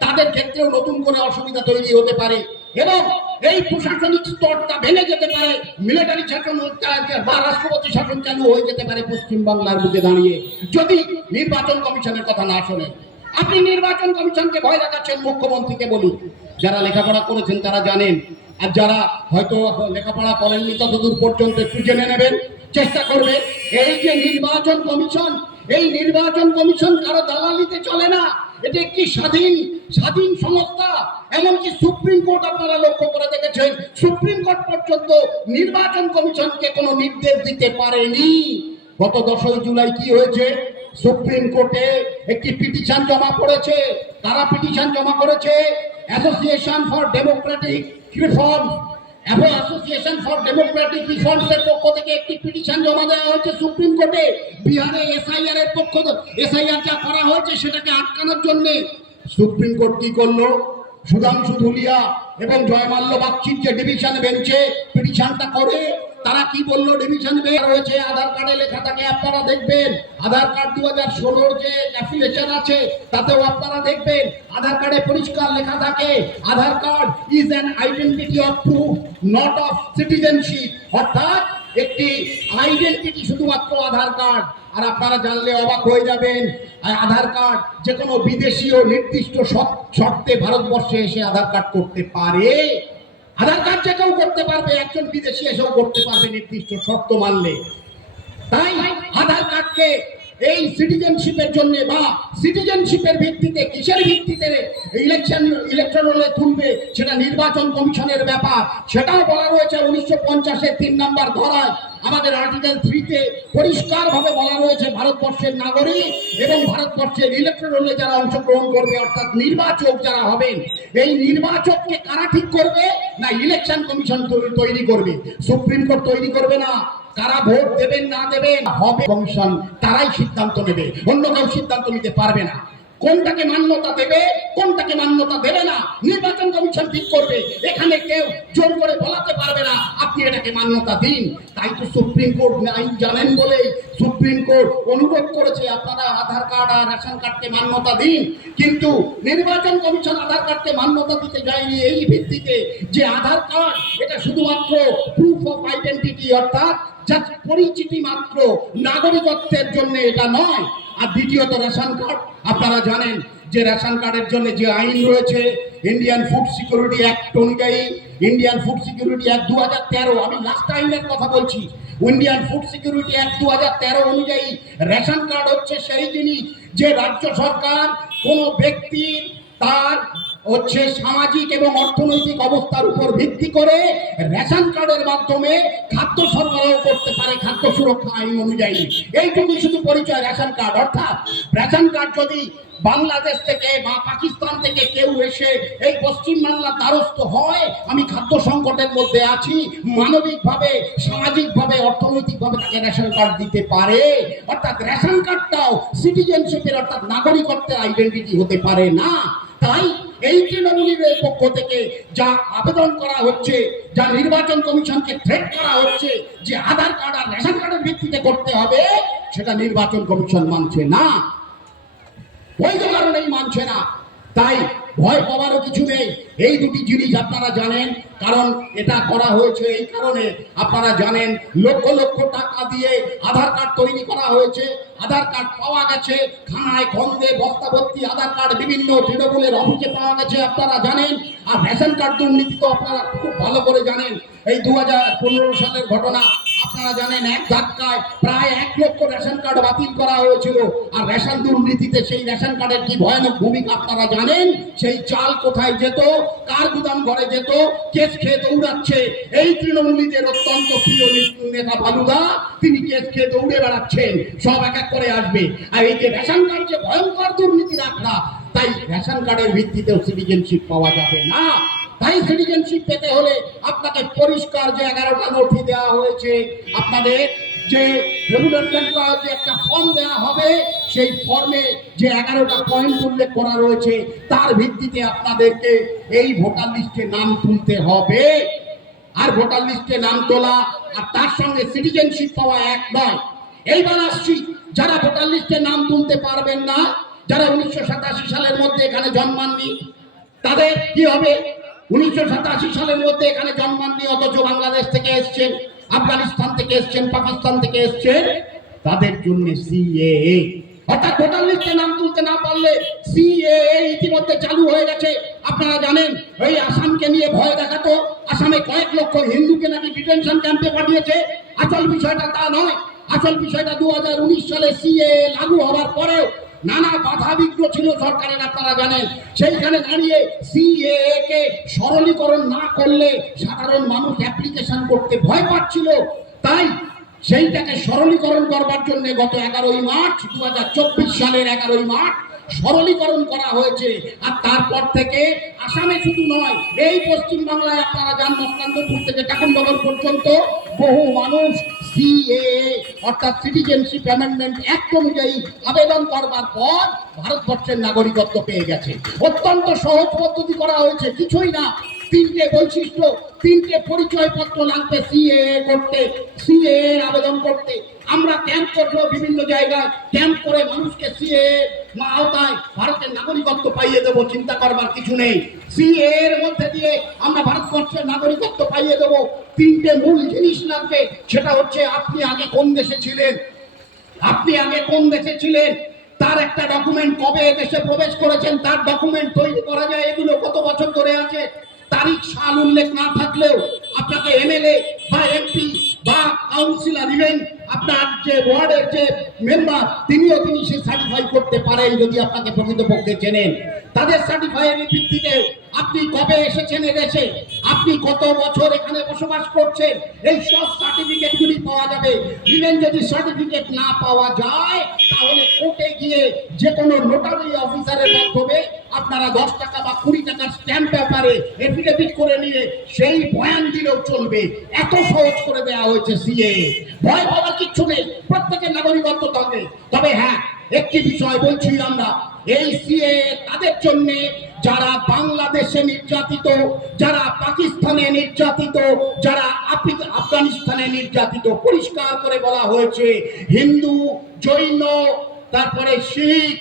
তাদের ক্ষেত্রেও নতুন করে অসুবিধা তৈরি হতে পারে এবং এই প্রশাসনিক স্তরটা ভেঙে যেতে পারে, মিলিটারি শাসন বা রাষ্ট্রপতি শাসন চালু হয়ে যেতে পারে পশ্চিম বাংলার বুকে দাঁড়িয়ে, যদি নির্বাচন কমিশনের কথা না শোনে। আপনি নির্বাচন কমিশনকে ভয় দেখাচ্ছেন, মুখ্যমন্ত্রীকে বলি, যারা লেখাপড়া করেছেন তারা জানেন, আর যারা হয়তো লেখাপড়া করেননি ততদূর পর্যন্ত একটু জেনে নেবেন, চেষ্টা করবে। এই যে নির্বাচন কমিশন, এই নির্বাচন কমিশন কারো দালালিতে চলে না, এটা একটি স্বাধীন সংস্থা। এমনকি সুপ্রিম কোর্ট আপনারা লক্ষ্য করে দেখেছেন, সুপ্রিম কোর্ট পর্যন্ত নির্বাচন কমিশনকে কোনো নির্দেশ দিতে পারেনি। গত 10 জুলাই কি হয়েছে, সুপ্রিম কোর্টে একটি পিটিশন জমা পড়েছে। কারা পিটিশন জমা করেছে? Association for Democratic reforms, association for Democratic reforms এর পক্ষ থেকে একটি পিটিশন জমা দেওয়া হয়েছে সুপ্রিম কোর্টে। বিহারে এসআইআর এর পক্ষ এসআইআর যা করা হয়েছে সেটাকে আটকানোর জন্য সুপ্রিম কোর্ট কি করলো? সুধাংশু ধুলিয়া এবং জয়মাল্য বাগচির যে ডিভিশন বেঞ্চে পিটিশনটা করে, তারা কি বললো? ডিভিশন বেঞ্চ রয়েছে, আধার কার্ডে লেখা থাকে, আপনারা দেখবেন আধার কার্ড 2016 যে অ্যাফিলিয়েশন আছে তাতেও আপনারা দেখবেন আধার কার্ডে পরিষ্কার লেখা থাকে, Aadhaar card is an identity of proof not of citizenship. অর্থাৎ একটি আইডেন্টিটি শুধুমাত্র আধার কার্ড। আর আপনারা জানলে অবাক হয়ে যাবেন, আধার কার্ড যে কোনো বিদেশিও নির্দিষ্ট শর্তে ভারতবর্ষে এসে আধার কার্ড করতে পারে। আধার কার্ড যে কেউ করতে পারবে, একজন বিদেশি এসেও করতে পারবে নির্দিষ্ট শর্ত মানলে। তাই আধার কার্ড আপনাকে এই সিটিজেনশিপের জন্য বা সিটিজেনশিপের ভিত্তিতে কিসের ভিত্তিতে ইলেকট্রালে তুলবে সেটা নির্বাচন কমিশনের ব্যাপার। সেটাও বলা রয়েছে 1950-এর 3 নম্বর ধারায়। আমাদের আর্টিকেল 3-তে পরিষ্কারভাবে বলা রয়েছে ভারতবর্ষের নাগরিক এবং ভারতবর্ষের ইলেকট্রালে যারা অংশগ্রহণ করবে অর্থাৎ নির্বাচক যারা হবেন, এই নির্বাচককে কারা ঠিক করবে? না ইলেকশন কমিশন তৈরি করবে, সুপ্রিম কোর্ট তৈরি করবে না। কারা ভোট দেবেন না দেবেন হবে কমিশন, তারাই সিদ্ধান্ত নেবে, অন্য কেউ সিদ্ধান্ত নিতে পারবে না। কোনটাকে মান্যতা দেবে কোনটাকে মান্যতা দেবে না নির্বাচন কমিশন ঠিক করবে। এখানে কেউ জোর করে বলাতে পারবে না আপনি এটাকে মান্যতা দিন। তাই তো সুপ্রিম কোর্ট আইন জানেন বলেই সুপ্রিম কোর্ট অনুরোধ করেছে আপনারা আধার কার্ড আর রেশন কার্ডকে মান্যতা দিন। কিন্তু নির্বাচন কমিশন আধার কার্ডকে মান্যতা দিতে যায়নি এই ভিত্তিতে যে আধার কার্ড এটা শুধুমাত্র প্রুফ অফ আইডেন্টিটি, অর্থাৎ যা পরিচিতি মাত্র, নাগরিকত্বের জন্য এটা নয়। আর দ্বিতীয়ত রেশন কার্ড, আপনারা জানেন যে রেশন কার্ডের জন্য যে আইন রয়েছে ইন্ডিয়ান ফুড সিকিউরিটি অ্যাক্ট অনুযায়ী, ইন্ডিয়ান ফুড সিকিউরিটি অ্যাক্ট 2013, আমি লাস্ট আইনের কথা বলছি, ইন্ডিয়ান ফুড সিকিউরিটি অ্যাক্ট 2013 অনুযায়ী রেশন কার্ড হচ্ছে সেই জিনিস যে রাজ্য সরকার কোনো ব্যক্তির তার হচ্ছে সামাজিক এবং অর্থনৈতিক অবস্থার উপর ভিত্তি করে রেশন কার্ডের মাধ্যমে খাদ্য সরবরাহ করতে পারে খাদ্য সুরক্ষা আইন অনুযায়ী। এইটুকু শুধু পরিচয় রেশন কার্ড। অর্থাৎ রেশন কার্ড যদি বাংলাদেশ থেকে বা পাকিস্তান থেকে কেউ এসে এই পশ্চিম বাংলার দ্বারস্থ হয়, আমি খাদ্য সংকটের মধ্যে আছি, মানবিকভাবে সামাজিকভাবে অর্থনৈতিকভাবে তাকে রেশন কার্ড দিতে পারে। অর্থাৎ রেশন কার্ডটাও সিটিজেনশিপের অর্থাৎ নাগরিকত্বের আইডেন্টিটি হতে পারে না। তাই এই তৃণমূলের পক্ষ থেকে যা আবেদন করা হচ্ছে, যা নির্বাচন কমিশনকে থ্রেট করা হচ্ছে যে আধার কার্ড আর রেশন কার্ডের ভিত্তিতে করতে হবে, সেটা নির্বাচন কমিশন মানছে না, বৈধ কারণেই মানছে না। তাই ভয় পাওয়ারও কিছু নেই। এই দুটি জিনিস আপনারা জানেন, কারণ এটা করা হয়েছে এই কারণে আপনারা জানেন লক্ষ লক্ষ টাকা দিয়ে আধার কার্ড তৈরি করা হয়েছে, আধার কার্ড পাওয়া গেছে খানায় খন্দে বস্তা ভর্তি আধার কার্ড বিভিন্ন তৃণমূলের অফিসে পাওয়া গেছে, আপনারা জানেন। আর রেশন কার্ড দুর্নীতি তো আপনারা খুব ভালো করে জানেন। এই 2015 সালের ঘটনা আপনারা জানেন, এক ধাক্কায় প্রায় 1 লক্ষ রেশন কার্ড বাতিল করা হয়েছিল। আর রেশন দুর্নীতিতে সেই রেশন কার্ডের কি ভয়ানক ভূমিকা আপনারা জানেন। সেই চাল কোথায় যেত, কার গুদাম ঘরে যেত, কেস খেয়ে দৌড়াচ্ছে এই তৃণমূলীদের অত্যন্ত প্রিয় নেতা ফালুদা, তিনি কেস খেয়ে দৌড়ে বেড়াচ্ছেন, সব এক এক করে আসবে। আর এই যে রেশন কার্ড যে ভয়ঙ্কর দুর্নীতি রাখা, তাই রেশন কার্ডের ভিত্তিতেও সিটিজেনশিপ পাওয়া যাবে না। তাই সিটিজেনশিপ পেতে হলে আপনাকে পরিষ্কার যে 11টা নথি দেওয়া হয়েছে, আপনাদের যে রেগুলেটমেন্ট করা যে একটা ফর্ম দেওয়া হবে, সেই ফর্মে যে 11টা পয়েন্ট উল্লেখ করা রয়েছে তার ভিত্তিতে আপনাদেরকে এই ভোটার লিস্টে নাম তুলতে হবে। আর ভোটার লিস্টে নাম তোলা আর তার সঙ্গে সিটিজেনশিপ পাওয়া এক নয়। এইবার আসছি যারা ভোটার লিস্টে নাম তুলতে পারবেন না, যারা 1987 সালের মধ্যে এখানে জন্মাননি, তাদের কি হবে? 1987 সালের মধ্যে এখানে জন্মাননি, অথচ বাংলাদেশ থেকে এসছেন, আফগানিস্তান থেকে এসছেন, পাকিস্তান থেকে এসছেন, তাদের জন্য সিএএ, অর্থাৎ ভোটার লিস্টে নাম তুলতে না পারলে সিএএ ইতিমধ্যে চালু হয়ে গেছে। আপনারা জানেন এই আসামকে নিয়ে ভয় দেখাতো, আসামে কয়েক লক্ষ হিন্দুকে নাকি ডিটেনশন ক্যাম্পে পাঠিয়েছে। আসল বিষয়টা তা নয়। আসল বিষয়টা 2019 সালে সিএএ লাগু হওয়ার পরেও নানা বাধা বিঘ্ন ছিল সরকারের, আপনারা জানেন। সেইখানে দাঁড়িয়ে সিএএ কে সরলীকরণ না করলে সাধারণ মানুষ অ্যাপ্লিকেশন করতে ভয় পাচ্ছিল। তাই সেইটাকে সরলীকরণ করবার জন্য গত 11ই মার্চ 2024 সালের 11ই মার্চ সরলীকরণ করা হয়েছে। আর তারপর থেকে আসামে শুধু নয়, এই পশ্চিম বাংলায় আপনারা যান মসলান্দপুর থেকে টাকুননগর পর্যন্ত বহু মানুষ সিএএ অর্থাৎ সিটিজেনশিপ অ্যামেন্ডমেন্ট অ্যাক্ট অনুযায়ী আবেদন করবার পর ভারতবর্ষের নাগরিকত্ব পেয়ে গেছে। অত্যন্ত সহজ পদ্ধতি করা হয়েছে, কিছুই না। 3টে বৈশিষ্ট্য, 3টে পরিচয়পত্র লাগবে সিএএ করতে, সিএএ আবেদন করতে। আমরা ক্যাম্প করবো বিভিন্ন জায়গায়, ক্যাম্প করে মানুষকে সিএএ আওতায় ভারতের নাগরিকত্ব পাইয়ে দেবো, চিন্তা করবার কিছু নেই। সিএএ এর মধ্যে দিয়ে আমরা ভারতবর্ষের নাগরিকত্ব পাইয়ে দেবো। 3টে মূল জিনিস লাগবে, সেটা হচ্ছে আপনি আগে কোন দেশে ছিলেন, আপনি আগে কোন দেশে ছিলেন, তার একটা ডকুমেন্ট, কবে দেশে প্রবেশ করেছেন তার ডকুমেন্ট তৈরি করা যায়, এগুলো কত বছর ধরে আছে, তারিখ সাল উল্লেখ না থাকলেও আপনাকে এমএলএ বা এমপি বা কাউন্সিলর, ইভেন আপনার যে ওয়ার্ডের যে মেম্বার তিনি সে সার্টিফাই করতে পারেন যদি আপনাকে প্রকৃতপক্ষে চেনেন। তাদের সার্টিফাইয়ের ভিত্তিতে আপনি কবে এসেছেন এদেশে, আপনি কত বছর এখানে বসবাস করছেন, এই সব সার্টিফিকেটগুলি পাওয়া যাবে। ইভেন যদি সার্টিফিকেট না পাওয়া যায় তাহলে কোর্টে গিয়ে যে কোনো নোটারি অফিসারের মাধ্যমে আপনারা 10 টাকা বা 20 টাকার স্ট্যাম্প পেপারে এফিডেভিট করে নিয়ে সেই বয়ান দিলেও চলবে। এত সহজ করে দেওয়া হয়েছে সিএ। ভয় পাওয়ার কিচ্ছু নেই, প্রত্যেকের নাগরিকত্ব থাকে। তবে হ্যাঁ, একটি বিষয় বলছি আমরা, এই সিএ তাদের জন্য যারা বাংলাদেশে নির্যাতিত, যারা পাকিস্তানে নির্যাতিত, যারা আফগানিস্তানে নির্যাতিত। পরিষ্কার করে বলা হয়েছে হিন্দু, জৈন, তারপরে শিখ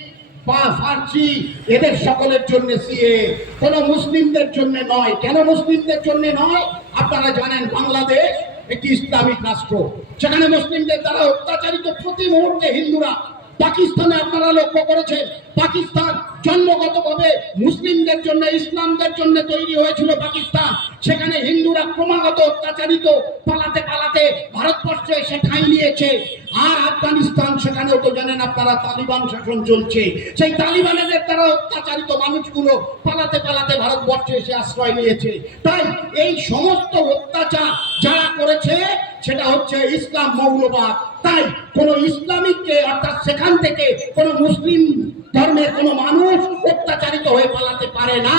বা ফার্সি, এদের সকলের জন্য সিএ, কোন মুসলিমদের জন্য নয়। কেন মুসলিমদের জন্য নয়? আপনারা জানেন বাংলাদেশ একটি ইসলামিক রাষ্ট্র, সেখানে মুসলিমদের দ্বারা অত্যাচারিত প্রতি মুহূর্তে হিন্দুরা। পাকিস্তানে আপনারা লক্ষ্য করেছেন, পাকিস্তান জন্মগতভাবে মুসলিমদের জন্য, ইসলামদের জন্য তৈরি হয়েছিল পাকিস্তান। সেখানে হিন্দুরা ক্রমাগত অত্যাচারিত, পালাতে পালাতে ভারতবর্ষে এসে ঠাঁই নিয়েছে। আর আফগানিস্তান, সেখানেও তো জানেন আপনারা তালিবান শাসন চলছে। সেই তালিবানের দ্বারা অত্যাচারিত মানুষগুলো পালাতে পালাতে ভারতবর্ষে এসে আশ্রয় নিয়েছে। তাই এই সমস্ত অত্যাচার যারা করেছে সেটা হচ্ছে ইসলাম মৌলবাদ। তাই কোন ইসলামিককে, অর্থাৎ সেখান থেকে কোন মুসলিম ধর্মের কোন মানুষ অত্যাচারিত হয়ে পালাতে পারে না।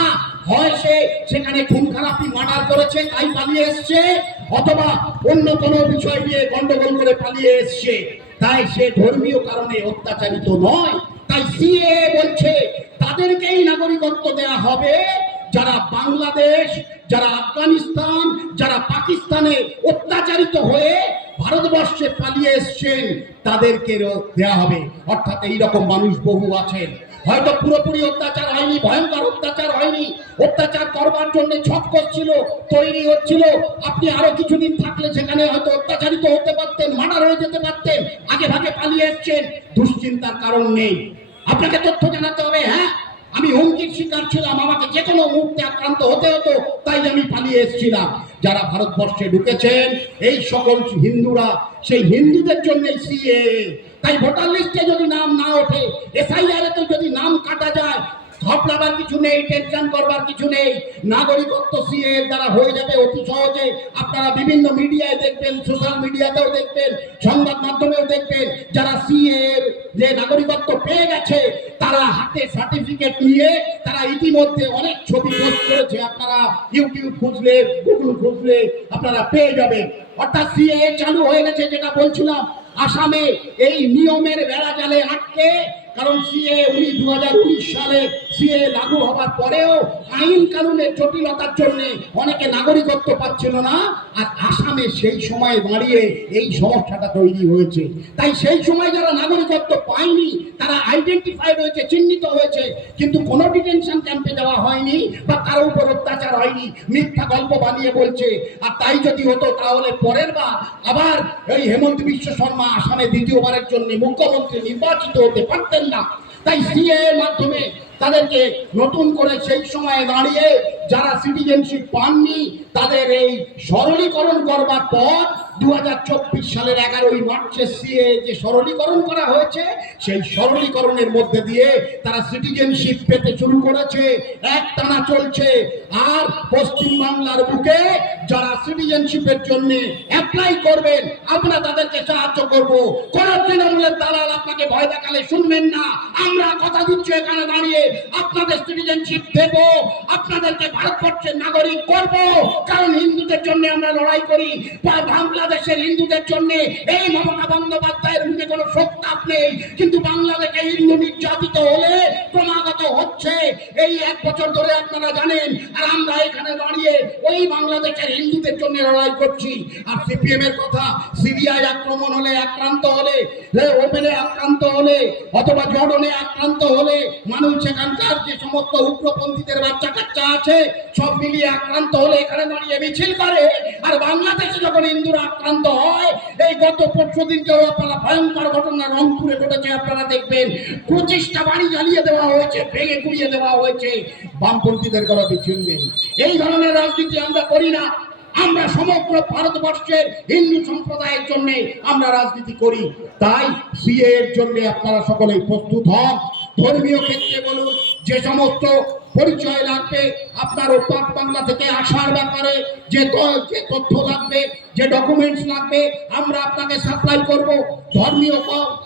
হয় সে সেখানে খুন খারাপি মার্ডার করেছে তাই পালিয়ে এসছে, অথবা অন্য কোনো বিষয় নিয়ে গন্ডগোল করে পালিয়ে এসছে, তাই সে ধর্মীয় কারণে অত্যাচারিত নয়। তাই সিএ বলছে তাদেরকেই নাগরিকত্ব দেওয়া হবে যারা বাংলাদেশ, যারা আফগানিস্তান, যারা পাকিস্তানে অত্যাচারিত হয়ে ভারতবর্ষে পালিয়ে এসছেন তাদেরকেও দেওয়া হবে। অর্থাৎ এইরকম মানুষ বহু আছেন, হয়তো পুরোপুরি অত্যাচার হয়নি, ভয়ঙ্কর অত্যাচার হয়নি, অত্যাচার করবার জন্য ছক করছিল, তৈরি হচ্ছিল। আপনি আরো কিছুদিন থাকলে সেখানে হয়তো অত্যাচারিত হতে পারতেন, মার্ডার হয়ে যেতে পারতেন, আগে ভাগে পালিয়ে এসছেন। দুশ্চিন্তার কারণ নেই। আপনাকে তথ্য জানাতে হবে, হ্যাঁ আমি হুমকির শিকার ছিলাম, আমাকে যে কোনো মুহূর্তে আক্রান্ত হতে হতো, তাই আমি পালিয়ে এসেছিলাম। যারা ভারতবর্ষে ঢুকেছেন এই সকল হিন্দুরা, সেই হিন্দুদের জন্য সিএ। তাই ভোটার লিস্টে যদি নাম না ওঠে, এসআইআর এ যদি নাম কাটা যায়, ঘবড়াবার কিছু নেই, টেনশন করবার কিছু নেই। নাগরিকত্ব সিএ এর দ্বারা হয়ে যাবে অতি সহজে। আপনারা বিভিন্ন মিডিয়ায় দেখবেন, সোশ্যাল মিডিয়াতেও দেখবেন, সংবাদ মাধ্যমেও দেখবেন, যারা সিএ এর যে নাগরিকত্ব পেয়ে গেছে তারা হাতে সার্টিফিকেট নিয়ে তারা ইতিমধ্যে অনেক ছবি পোস্ট করেছে। আপনারা ইউটিউব খুঁজলে, গুগল খুঁজলে আপনারা পেয়ে যাবেন। অর্থাৎ সিএ চালু হয়ে গেছে। যেটা বলছিলাম, আসামে এই নিয়মের বেড়াজালে আটকে, কারণ সিএ 2019 সালে সিএ লাগু হওয়ার পরেও আইন কানুনের জটিলতার জন্য অনেকে নাগরিকত্ব পাচ্ছিল না। আর আসামে সেই সময় দাঁড়িয়ে এই সমস্যাটা তৈরি হয়েছে। তাই সেই সময় যারা নাগরিকত্ব পায়নি তারা আইডেন্টিফাইড হয়েছে, চিহ্নিত হয়েছে, কিন্তু কোনো ডিটেনশন ক্যাম্পে দেওয়া হয়নি বা কারো উপর অত্যাচার হয়নি, মিথ্যা গল্প বানিয়ে বলছে। আর তাই যদি হতো তাহলে পরের বার আবার এই হেমন্ত বিশ্ব শর্মা আসামে দ্বিতীয়বারের জন্য মুখ্যমন্ত্রী নির্বাচিত হতে পারতেন না। তাই সিএ এর মাধ্যমে তাদেরকে নতুন করে সেই সময়ে দাঁড়িয়ে যারা সিটিজেনশিপ পাননি তাদের এই সরলীকরণ করবার পর 2024 সালের 11ই মার্চে সিএ যে সরলীকরণ করা হয়েছে, সেই সরলীকরণের মধ্যে দিয়ে তারা সিটিজেনশিপ পেতে শুরু করেছে। একটানা চলছে। আর পশ্চিমবাংলার বুকে যারা সিটিজেনশিপের জন্য অ্যাপ্লাই করবেন আমরা তাদেরকে সাহায্য করব। কোন তৃণমূলের দালাল আপনাকে ভয় দেখালে শুনবেন না। আমরা কথা দিচ্ছি এখানে দাঁড়িয়ে আপনাদের সিটিজেনশিপ দেব, আপনাদেরকে ভারতবর্ষের নাগরিক করব। কারণ হিন্দুদের জন্য আমরা লড়াই করি, বাংলাদেশের হিন্দুদের জন্য। এই মমতা বন্দ্যোপাধ্যায়ের মুখে কোনো সত্যাপ নেই, কিন্তু বাংলাদেশে হিন্দু নির্যাতিত হলে ক্রমাগত হচ্ছে। এই 1 বছর ধরে আপনারা জানেন। আর আমরা এখানে দাঁড়িয়ে ওই বাংলাদেশের হিন্দুদের জন্য লড়াই করছি। আর সিপিএম এর কথা, সিরিয়ায় আক্রমণ হলে, আক্রান্ত হলে, ওপেনে আক্রান্ত হলে, অথবা জর্ডনে আক্রান্ত হলে, মানুষ সেখানকার যে সমস্ত উগ্রপন্থীদের বাচ্চা কাচ্চা আছে সব মিলিয়ে আক্রান্ত হলে এখানে দাঁড়িয়ে মিছিল করে। আর বাংলাদেশে যখন হিন্দুরা আক্রান্ত হয়, এই গত 25 দিনকেও আপনারা ভয়ঙ্কর ঘটনা রংপুরে ঘটেছে, আপনারা দেখবেন 25টা বাড়ি জ্বালিয়ে দেওয়া হয়েছে, ভেঙে গুড়িয়ে দেওয়া হয়েছে। বামপন্থীদের কোনো কিছু নেই। এই ধরনের রাজনীতি আমরা করি না। আমরা সমগ্র ভারতবর্ষের হিন্দু সম্প্রদায়ের জন্য আমরা রাজনীতি করি। তাই সিএ এর জন্য আপনারা সকলেই প্রস্তুত হন। ধর্মীয় ক্ষেত্রে বলুন, যে সমস্ত পরিচয় লাগবে আপনার ওপার বাংলা থেকে আসার ব্যাপারে যে তথ্য লাগবে, যে ডকুমেন্টস লাগবে, আমরা আপনাকে সাপ্লাই করব। ধর্মীয়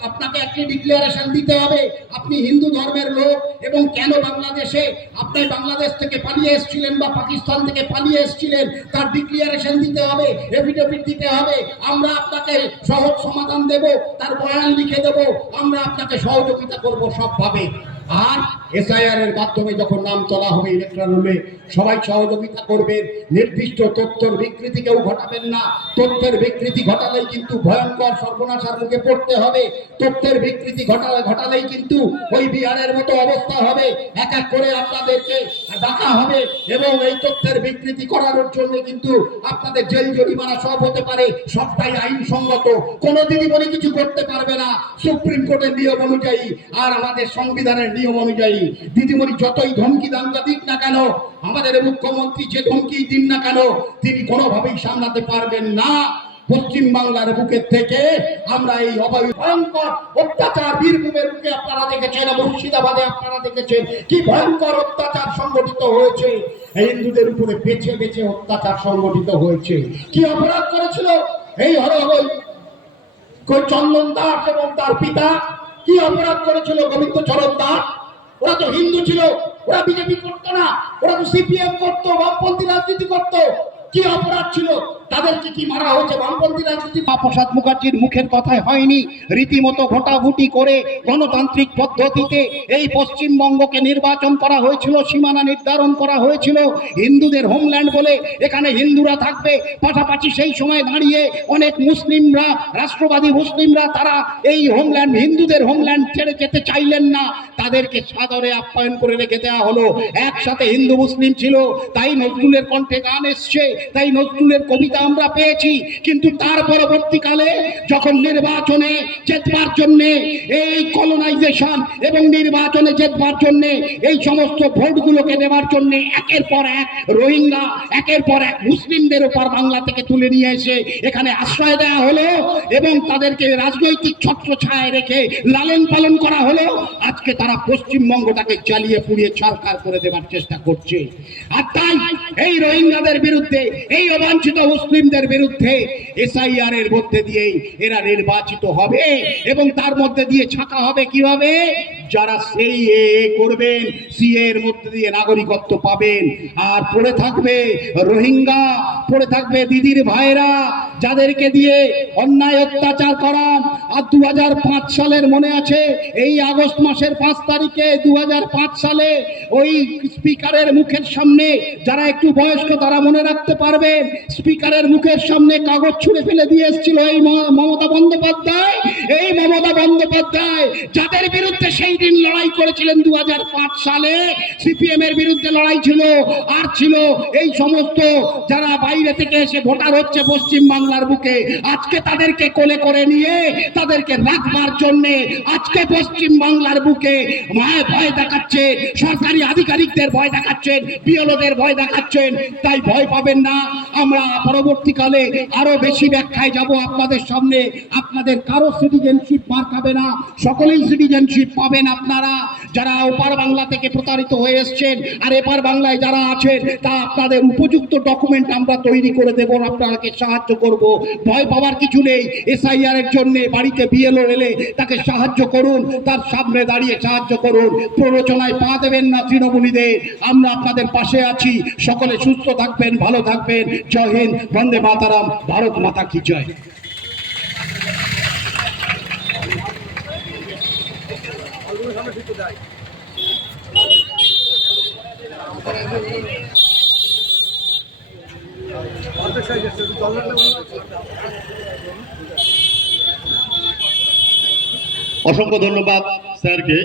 আপনাকে একটি ডিক্লারেশন দিতে হবে আপনি হিন্দু ধর্মের লোক এবং কেন বাংলাদেশে আপনি বাংলাদেশ থেকে পালিয়ে এসেছিলেন বা পাকিস্তান থেকে পালিয়ে এসেছিলেন তার ডিক্লারেশন দিতে হবে, এফিডেভিট দিতে হবে। আমরা আপনাকে সহজ সমাধান দেব, তার বয়ান লিখে দেব, আমরা আপনাকে সহযোগিতা করব সবভাবে। আর এসআইআর এর মাধ্যমে যখন নাম তোলা হবে ইলেকট্রাল রোলে, সবাই সহযোগিতা করবেন। নির্দিষ্ট তথ্যের বিকৃতি কেউ ঘটাবেন না। তথ্যের বিকৃতি ঘটালেই কিন্তু ভয়ঙ্কর সর্বনাশার মুখে পড়তে হবে। তথ্যের বিকৃতি ঘটালেই কিন্তু ওই বিহারের মতো অবস্থা হবে। এক এক করে আপনাদেরকে ডাকা হবে এবং এই তথ্যের বিকৃতি করানোর জন্য কিন্তু আপনাদের জেল জরিমানা সব হতে পারে। সবটাই আইনসঙ্গত, কোনো দিদিমণি কিছু করতে পারবে না সুপ্রিম কোর্টের নিয়ম অনুযায়ী আর আমাদের সংবিধানের নিয়ম অনুযায়ী। দিদিমণি যতই ধমকি দাঙ্গা দিক না কেন, আমাদের মুখ্যমন্ত্রী যে ধমকি দিন না কেন, তিনি কোনোভাবেই সামলাতে পারবেন না। পশ্চিম বাংলার বুকের থেকে আমরা এই ভয়ঙ্কর অত্যাচার, বীরভূমের বুকে আপনারা দেখেছেন, মুর্শিদাবাদে আপনারা দেখেছেন কি ভয়ঙ্কর অত্যাচার সংগঠিত হয়েছে। হিন্দুদের উপরে বেছে বেছে অত্যাচার সংগঠিত হয়েছে। কি অপরাধ করেছিল এই চন্দন দাস এবং তার পিতা? কি অপরাধ করেছিল গোবিন্দ চরণ দাস? ওরা তো হিন্দু ছিল, ওরা বিজেপি করতো না, ওরা তো সিপিএম করতো, বামপন্থী রাজনীতি করতো। কি অপরাধ ছিল? তাদেরকে কি মারা হয়েছে বামপন্থী রাজনীতি? প্রসাদ মুখার্জির মুখের কথায় হয়নি, রীতিমতো ভোটাভুটি করে গণতান্ত্রিক পদ্ধতিতে এই পশ্চিমবঙ্গকে নির্বাচন করা হয়েছিল, সীমানা নির্ধারণ করা হয়েছিল হিন্দুদের হোমল্যান্ড বলে। এখানে হিন্দুরা থাকবে, পাশাপাশি সেই সময় দাঁড়িয়ে অনেক মুসলিমরা, রাষ্ট্রবাদী মুসলিমরা, তারা এই হোমল্যান্ড, হিন্দুদের হোমল্যান্ড ছেড়ে যেতে চাইলেন না। তাদেরকে সাদরে আপ্যায়ন করে রেখে দেওয়া হলো। একসাথে হিন্দু মুসলিম ছিল, তাই নজরুলের কণ্ঠে গান এসছে, তাই নজরুলের কবিতা আমরা পেয়েছি। কিন্তু তার পরবর্তীকালে যখন নির্বাচনে জেতবার জন্য এই কলোনাইজেশন এবং নির্বাচনে জেতবার জন্য এই সমস্ত ভোটগুলোকে নেবার জন্য একের পর এক রোহিঙ্গা, একের পর এক মুসলিমদের উপর বাংলা থেকে তুলে নিয়ে এসে এখানে আশ্রয় দেওয়া হলো এবং তাদেরকে রাজনৈতিক ছত্রছায়ায় রেখে লালন পালন করা হলো। আজকে তারা পশ্চিমবঙ্গটাকে জ্বালিয়ে পুড়িয়ে সরকার করে দেবার চেষ্টা করছে। আর তাই এই রোহিঙ্গাদের বিরুদ্ধে, এই অবাঞ্ছিত মুসলিমদের বিরুদ্ধে এসআইআর এর মধ্যে দিয়েই এরা নির্বাচিত হবে এবং তার মধ্যে দিয়ে ছাকা হবে কিভাবে? যারা সেই করবেন, সিএ এর মধ্যে দিয়ে নাগরিকত্ব পাবেন। আর পড়ে থাকবে রোহিঙ্গা, পড়ে থাকবে দিদির ভাইরা, যাদেরকে দিয়ে অন্যায় অত্যাচার করান। আর 2005 সালের মনে আছে, এই আগস্ট মাসের 5 তারিখে 2005 সালে ওই স্পিকারের মুখের সামনে, যারা একটু বয়স্ক তারা মনে রাখতে পারবেন, স্পিকারের মুখের সামনে কাগজ ছুঁড়ে ফেলে দিয়ে এসেছিল এই মমতা বন্দ্যোপাধ্যায়। এই মমতা বন্দ্যোপাধ্যায় যাদের বিরুদ্ধে সেই দিন লড়াই করেছিলেন 2005 সালে, সিপিএম এর বিরুদ্ধে লড়াই ছিল। আর ছিল এই সমস্ত যারা বাইরে থেকে এসে ভোটার হচ্ছে পশ্চিম বাংলার বুকে। আজকে তাদেরকে কোলে করে নিয়ে তাদেরকে রাখবার জন্য আজকে পশ্চিম বাংলার বুকে ভয় দেখাচ্ছে, সরকারি আধিকারিকদের ভয় দেখাচ্ছেন, বিএলওদের ভয় দেখাচ্ছেন। তাই ভয় পাবেন না, আমরা পরবর্তীকালে আরো বেশি ব্যাখ্যায় যাব আপনাদের সামনে। আপনাদের কারো সিটিজেনশিপ মার্কাবে না, সকলেই সিটিজেনশিপ পাবেন আপনারা, যারা ওপার বাংলা থেকে প্রতারিত হয়ে এসছেন আর এপার বাংলায় যারা আছেন, তা আপনাদের উপযুক্ত ডকুমেন্ট আমরা তৈরি করে দেব, আপনাকে সাহায্য করব। ভয় পাওয়ার কিছু নেই। এসআইআর এর জন্য বাড়িতে বিএলও এলে তাকে সাহায্য করুন, তার সামনে দাঁড়িয়ে সাহায্য করুন। প্ররোচনায় পা দেবেন না তৃণমূলীদের। আমরা আপনাদের পাশে আছি। সকলে সুস্থ থাকবেন, ভালো থাকবেন। জয় হিন্দ, বন্দে মাতারাম, ভারত মাতা কি জয়। অসংখ্য ধন্যবাদ স্যারকে,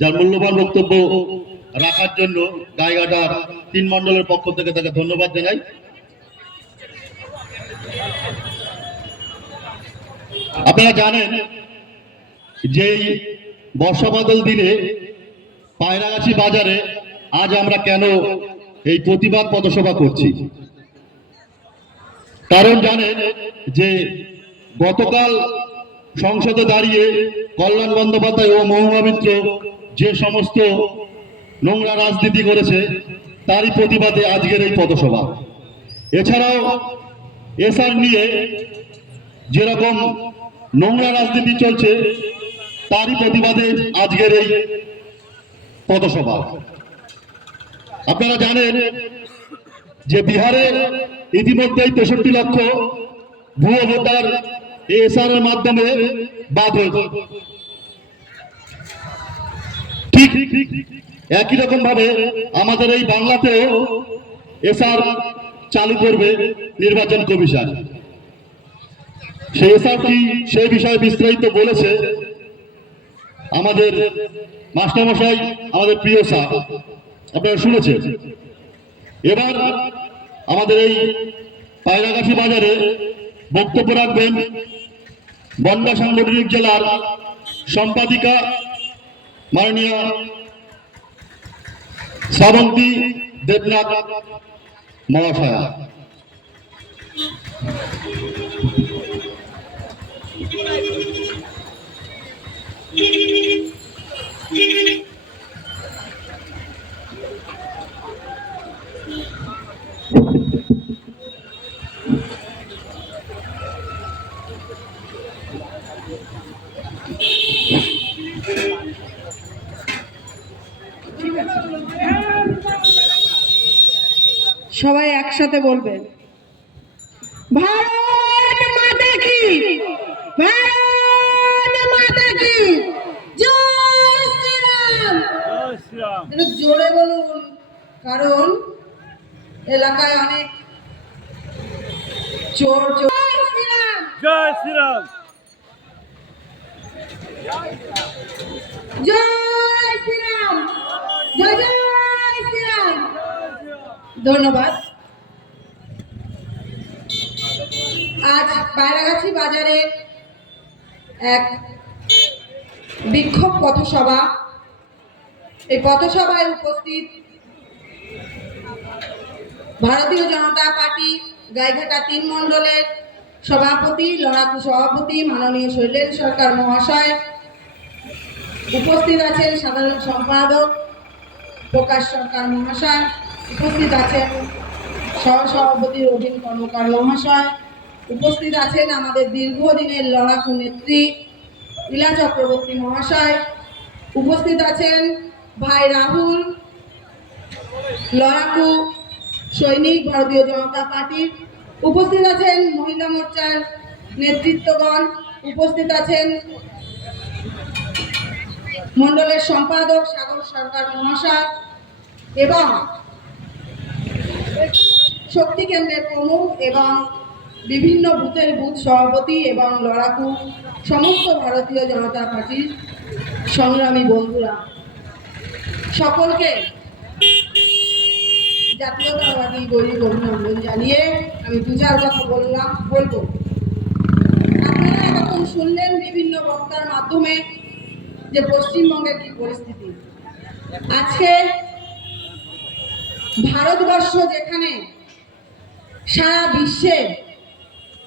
যার মূল্যবান বক্তব্য রাখার জন্য গাইঘাটার 3 মণ্ডলের পক্ষ থেকে তাকে ধন্যবাদ জানাই। আপনারা জানেন যে বর্ষা বাদল দিনে পায়রাগাছি বাজারে আজ আমরা কেন এই প্রতিবাদ পথসভা করছি। কারণ জানেন যে গতকাল সংসদে দাঁড়িয়ে কল্যাণ বন্দ্যোপাধ্যায় ও মহুয়া মিত্র যে সমস্ত নোংরা রাজনীতি করেছে তারই প্রতিবাদে আজকের এই পথসভা। এছাড়াও এসআর নিয়ে যেরকম নোংরা রাজনীতি চলছে তারই প্রতিবাদে আজকের এই পথসভা। আপনারা জানেন যে বিহারে ইতিমধ্যেই 63 লক্ষ ভুয়ো ভোটার এসআর এর মাধ্যমে বাদ হয়েছে। ঠিক একই রকম ভাবে আমাদের এই বাংলাতেও এসআর চালু করবে নির্বাচন কমিশন। সেই এসআর কি সেই বিষয়ে বিস্তারিত বলেছে আমাদের মাস্টারমশাই, আমাদের প্রিয় স্যার, আপনারা শুনেছেন। এবার আমাদের এই পায়রাগাছি বাজারে বক্তব্য রাখবেন বনগাঁ সাংগঠনিক জেলার সম্পাদিকা মাননীয় শ্রাবন্তী দেবনাথ মহাশয়া। সবাই একসাথে বলবেন, ভারত মাতা কি, ভারত মাতা কি, জয় শ্রীরাম। একটু জোরে বলুন, কারণ এলাকায় অনেক চোর। জয় শ্রীরাম, জয় শ্রীরাম, জয় শ্রীরাম, জয় জয় শ্রীরাম। ধন্যবাদ। আজ পায়রাগাছি বাজারে এক বিক্ষোভ পথসভা। এই পথসভায় উপস্থিত ভারতীয় জনতা পার্টি গাইঘাটা 3 মণ্ডলের সভাপতি, লড়াকু সভাপতি মাননীয় শৈলেন সরকার মহাশয়, উপস্থিত আছেন সাধারণ সম্পাদক প্রকাশ সরকার মহাশয়, উপস্থিত আছেন সহসভাপতি রবীন কর্মকার মহাশয়, উপস্থিত আছেন আমাদের দীর্ঘদিনের লড়াকু নেত্রী লীলা চক্রবর্তী মহাশয়, উপস্থিত আছেন ভাই রাহুল, লড়াকু সৈনিক ভারতীয় জনতা পার্টির, উপস্থিত আছেন মহিলা মোর্চার নেতৃত্বগণ, উপস্থিত আছেন মণ্ডলের সম্পাদক সাগর সরকার মহাশয় এবং শক্তি কেন্দ্রের প্রমুখ এবং বিভিন্ন বুথের বুথ সভাপতি এবং লড়াকু সমস্ত ভারতীয় জনতা পার্টির সংগ্রামী বন্ধুরা, সকলকে জাতীয়তাবাদী গরিব অভিনন্দন জানিয়ে আমি 2-4 কথা বলবো। আপনারা এখন শুনলেন বিভিন্ন বক্তার মাধ্যমে যে পশ্চিমবঙ্গের কি পরিস্থিতি। আজকে ভারতবর্ষ যেখানে সারা বিশ্বে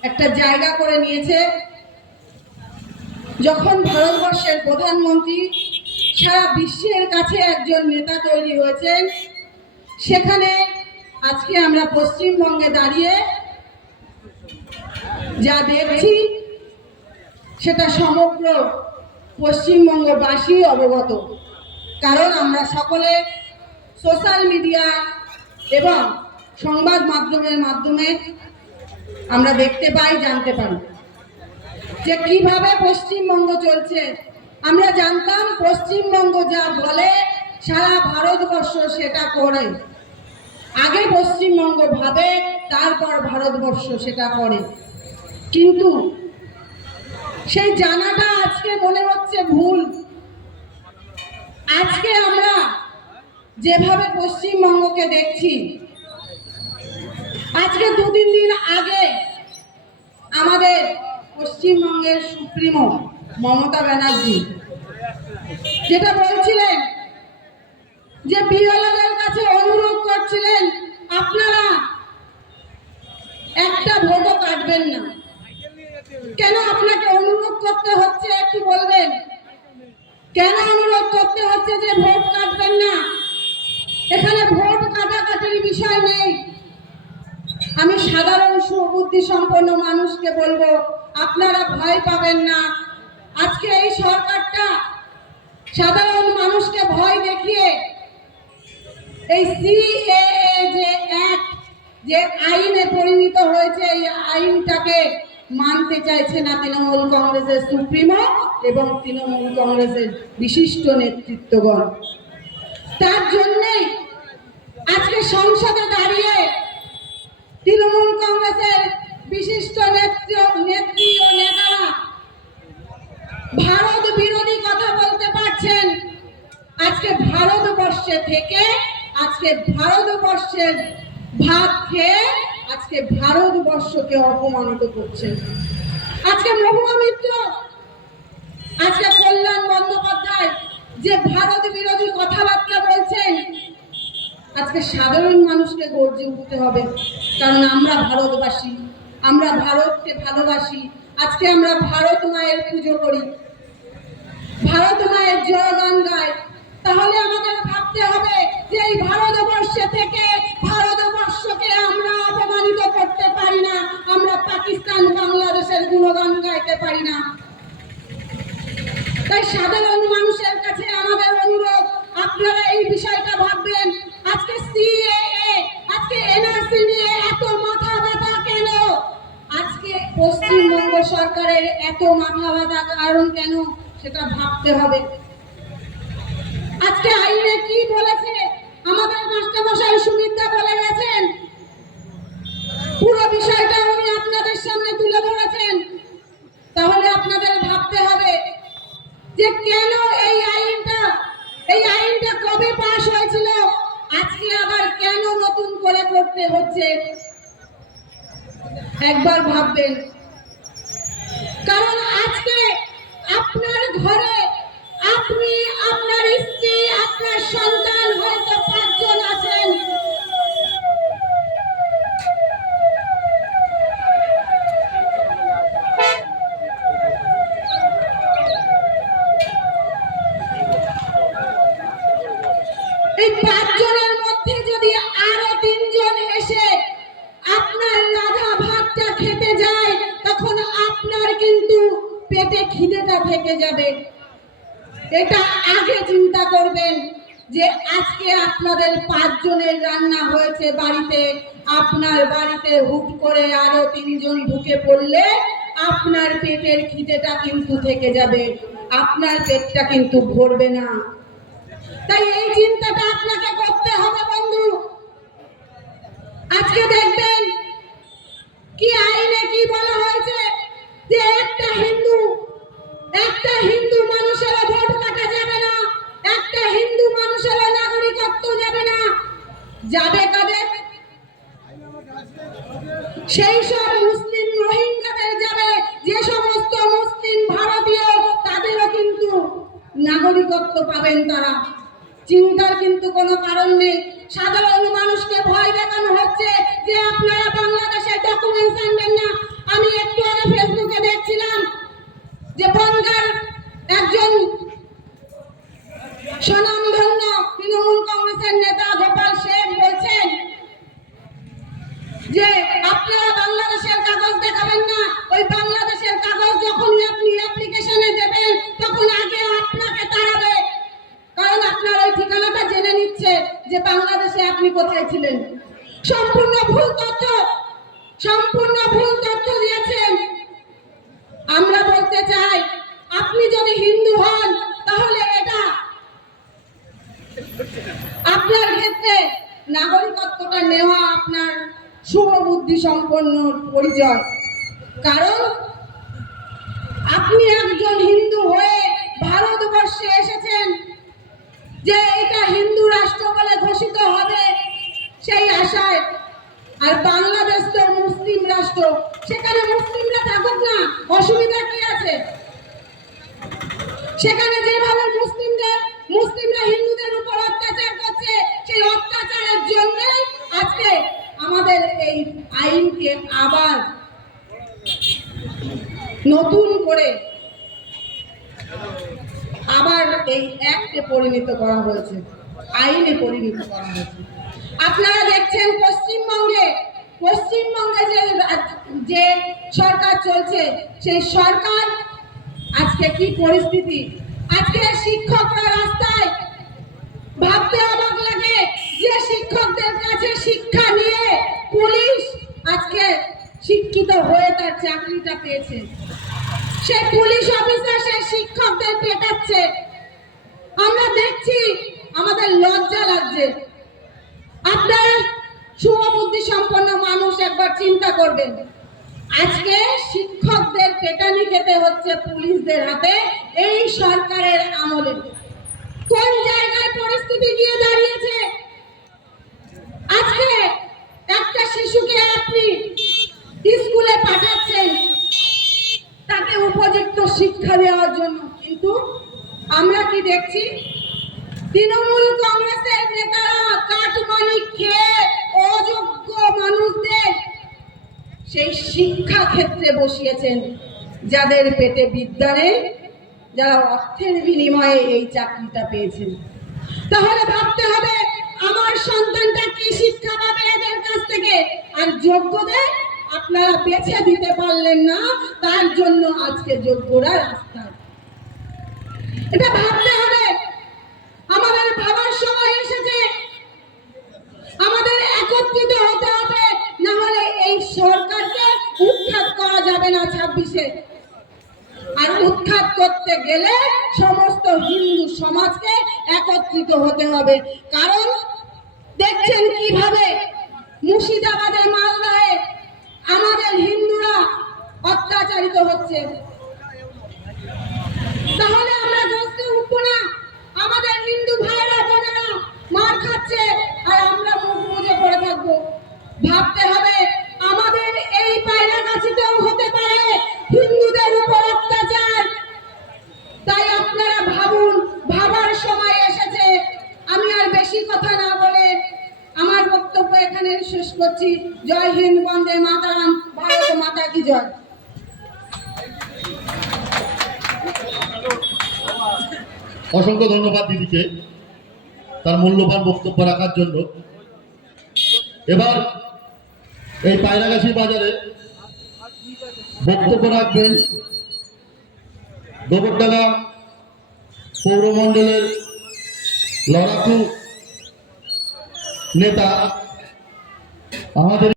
একটা জায়গা করে নিয়েছে, যখন ভারতবর্ষের প্রধানমন্ত্রী সারা বিশ্বের কাছে একজন নেতা তৈরি হয়েছেন, সেখানে আজকে আমরা পশ্চিমবঙ্গে দাঁড়িয়ে যা দেখছি সেটা সমগ্র পশ্চিমবঙ্গবাসী অবগত। কারণ আমরা সকলে সোশ্যাল মিডিয়া এবং সংবাদ মাধ্যমের মাধ্যমে আমরা দেখতে পাই, জানতে পারি যে কিভাবে পশ্চিমবঙ্গ চলছে। আমরা জানতাম পশ্চিমবঙ্গ যা বলে সারা ভারতবর্ষ সেটা করে। আগে পশ্চিমবঙ্গ ভাবে, তারপর ভারতবর্ষ সেটা করে। কিন্তু সেই জানাটা আজকে মনে হচ্ছে ভুল। আজকে আমরা যেভাবে পশ্চিমবঙ্গকে দেখছি, আজকে 2-3 দিন আগে আমাদের পশ্চিমবঙ্গের সুপ্রিমো মমতা ব্যানার্জি যেটা বলছিলেন যে বিএলওদের কাছে অনুরোধ করছিলেন, আপনারা একটা ভোটও কেন আপনাকে অনুরোধ করতে হচ্ছে একটু বলবেন? কেন অনুরোধ করতে হচ্ছে যে ভোট কাটবেন না? এখানে ভোট কাটাকাটির বিষয় নেই। আমি সাধারণ সুবুদ্ধি সম্পন্ন মানুষকে বলবো, আপনারা ভয় পাবেন না। আজকে এই সরকারটা সাধারণ মানুষকে ভয় দেখিয়ে এই সিএএ যে অ্যাক্ট, যে আইনে পরিণত হয়েছে, এই আইনটাকে মানতে চাইছে না তৃণমূল কংগ্রেসের সুপ্রিমো এবং তৃণমূল কংগ্রেসের বিশিষ্ট নেতৃত্বগণ। তার জন্যই আজকে সংসদে দাঁড়িয়ে তৃণমূল কংগ্রেসের বিশিষ্ট নেত্রী ও নেতারা ভারত বিরোধী কথা বলতে পারছেন। আজকে ভারতবর্ষে থেকে, আজকে ভারতবর্ষের ভাত খেয়ে আজকে ভারতবর্ষকে অপমানিত করছেন। আজকে মহুয়া মিত্র, আজকে কল্যাণ বন্দ্যোপাধ্যায় যে ভারত বিরোধী কথাবার্তা বলছেন, আজকে সাধারণ মানুষকে গর্জে উঠতে হবে। কারণ আমরা ভারতবাসী, আমরা ভারতকে ভালোবাসি। আজকে আমরা ভারত মায়ের পুজো করি, ভারত মায়ের জয়গান গাই। তাহলে আমাদের ভাবতে হবে যে এই ভারতবর্ষে থেকে ভারতবর্ষকে আমরা অপমানিত করতে পারি না, আমরা পাকিস্তান বাংলাদেশের গুণগান গাইতে পারি না। তাই সাধারণ মানুষের কাছে আমাদের অনুরোধ, আপনারা এই বিষয়টা ভাববেন। আজকে সিএএ, আজকে এনআরসি নিয়ে এত মাথা ব্যথা কেন? আজকে পশ্চিমবঙ্গ সরকারের এত মাথা ব্যথা কারণ কেন, সেটা ভাবতে হবে। আজকে আইনে কি বলেছে আমাদের মাস্টারমশাই সুমিত্রা বলে গেছেন, পুরো বিষয়টা উনি আপনাদের সামনে তুলে ধরেছেন। তাহলে আপনাদের ভাবতে হবে যে কেন এই আইনটা কবে পাস হয়েছিল, আজকে আবার কেন নতুন করে করতে হচ্ছে, একবার ভাববেন। কারণ আজকে আপনার ঘরে আপনি, আপনার স্ত্রী, আপনার সন্তান হয়তো 5 জন আছেন। এই 5 জনের মধ্যে যদি আরো 3 জন এসে আপনার রাধা ভাতটা খেতে যায়, তখন আপনার কিন্তু পেটে খিদেটা থেকে যাবে। এটা আগে চিন্তা করবেন যে আজকে আপনাদের 5 জনের রান্না হয়েছে বাড়িতে, আপনার বাড়িতে হুট করে আরো 3 জন ঢুকে পড়লে আপনার পেটের খিদেটা কিন্তু থেকে যাবে, আপনার পেটটা কিন্তু ভরবে না। তাই এই চিন্তাটা আপনাকে করতে হবে বন্ধু। আজকে দেখবেন কি আইনে কি বলা হয়েছে যে একটা হিন্দু মানুষের ভোট কাটা যাবে না, একটা হিন্দু মানুষের নাগরিকত্ব যাবে না। যাবে কাদের? সেই সব মুসলিম রোহিঙ্গাদের যাবে, যে সমস্ত মুসলিম ভারতীয়, তাদেরও কিন্তু নাগরিকত্ব পাবেন তারা। চিন্তার কিন্তু কোনো কারণ নেই। সাধারণ মানুষকে ভয় দেখানো হচ্ছে যে আপনারা বাংলাদেশের ডকুমেন্টস আনবেন না। আমি একটু আগে ফেসবুকে দেখছিলাম যে বনগাঁর একজন স্বনামধন্য তৃণমূল কংগ্রেসের নেতা গোপাল শেখ বলছেন যে আপনারা বাংলাদেশের কাগজ দেখাবেন না। ওই বাংলাদেশের কাগজ যখনই আপনি অ্যাপ্লিকেশনে দেবেন, তখন আগে আপনাকে তাড়াবে, কারণ আপনার ওই ঠিকানাটা জেনে নিচ্ছে যে বাংলাদেশে আপনি কোথায় ছিলেন। সম্পূর্ণ ভুল তথ্য দিয়েছেন। আমরা বলতে চাই, আপনি যদি হিন্দু হন তাহলে এটা আপনার ক্ষেত্রে নাগরিকত্বটা নেওয়া আপনার শুভবুদ্ধি সম্পন্ন পরিচয়। কারণ আপনি একজন হিন্দু হয়ে ভারতবর্ষে এসেছেন, যে এটা হিন্দু রাষ্ট্র বলে ঘোষিত হবে সেই আশায়। আর বাংলাদেশ তো মুসলিম রাষ্ট্র, সেখানে মুসলিমরা থাকুক না, অসুবিধা কি আছে? সেখানে যেভাবে মুসলিমরা হিন্দুদের উপর অত্যাচার করছে, সেই অত্যাচারের জন্য আজকে আমাদের এই আইনকে আবার নতুন করে আবার এই অ্যাক্টে পরিণত করা হয়েছে, আইনে পরিণত করা হয়েছে। আপনারা দেখছেন পশ্চিমবঙ্গে যে সরকার চলছে, সেই সরকার আজকে কি পরিস্থিতি। আজকে শিক্ষকরা রাস্তায়, ভাবতে অবাক লাগে যে শিক্ষকদের কাছে শিক্ষা নিয়ে পুলিশ আজকে শিক্ষিত হয়ে তার চাকরিটা পেয়েছে, সে পুলিশ অফিসার সে শিক্ষকদের পেটাচ্ছে। আমরা দেখছি, আমাদের লজ্জা লাগছে। আপনারা শুভবুদ্ধি সম্পন্ন মানুষ একবার চিন্তা করবেন, আজকে শিক্ষকদের পেটানি খেতে হচ্ছে পুলিশদের হাতে এই সরকারের আমলে। কোন জায়গায় পরিস্থিতি গিয়ে দাঁড়িয়েছে। আজকে একটা শিশুকে আপনি স্কুলে পাঠাচ্ছেন তাকে উপযুক্ত শিক্ষা দেওয়ার জন্য, কিন্তু আমরা কি দেখছি, তৃণমূল কংগ্রেসের নেতারা কাটমানি খেয়ে অযোগ্য মানুষদের সেই শিক্ষা ক্ষেত্রে বসিয়েছেন, যাদের পেটে বিদ্যা নেই, যারা অর্থের বিনিময়ে এই চাকরিটা পেয়েছেন। তাহলে ভাবতে হবে আমার সন্তানটা কি শিক্ষা পাবে এদের কাছ থেকে। আর যোগ্যদের আপনারা বেছে দিতে পারলেন না, তার জন্য আজকে যোগ্যরা রাস্তায়। এটা ভাবতে হবে, আমাদের ভাবার সময় এসেছে, আমাদের একত্রিত হতে হবে, না হলে এই সরকারকে উৎখাত করা যাবে না 26-এ। আর উৎখাত করতে গেলে সমস্ত হিন্দু সমাজকে একত্রিত হতে হবে। কারণ দেখছেন কিভাবে মুর্শিদাবাদে, মালদায় আমাদের হিন্দুরা অত্যাচারিত হচ্ছে। তাহলে আমরা বসতে উঠবো না, আমাদের হিন্দু ভাইরা বোনেরা মার খাচ্ছে আর আমরা মুখ বুজে পড়ে থাকবো। ভাবতে হবে আমাদের এই পায়রাগাছিতেও হতে পারে হিন্দুদের উপর অত্যাচার। তাই আপনারা ভাবুন, ভাবার সময় এসেছে। আমি আর বেশি কথা না বলে আমার বক্তব্য এখানে শেষ করছি। জয় হিন্দ, বন্দে মাতরম, ভারত মাতা কি জয়। অসংখ্য ধন্যবাদ দিদিকে তার মূল্যবান বক্তব্য রাখার জন্য। এবার এই পায়রাগাছি বাজারে বক্তব্য রাখবেন গোবরডাঙ্গা পৌরমণ্ডলের লড়াকু নেতা আমাদের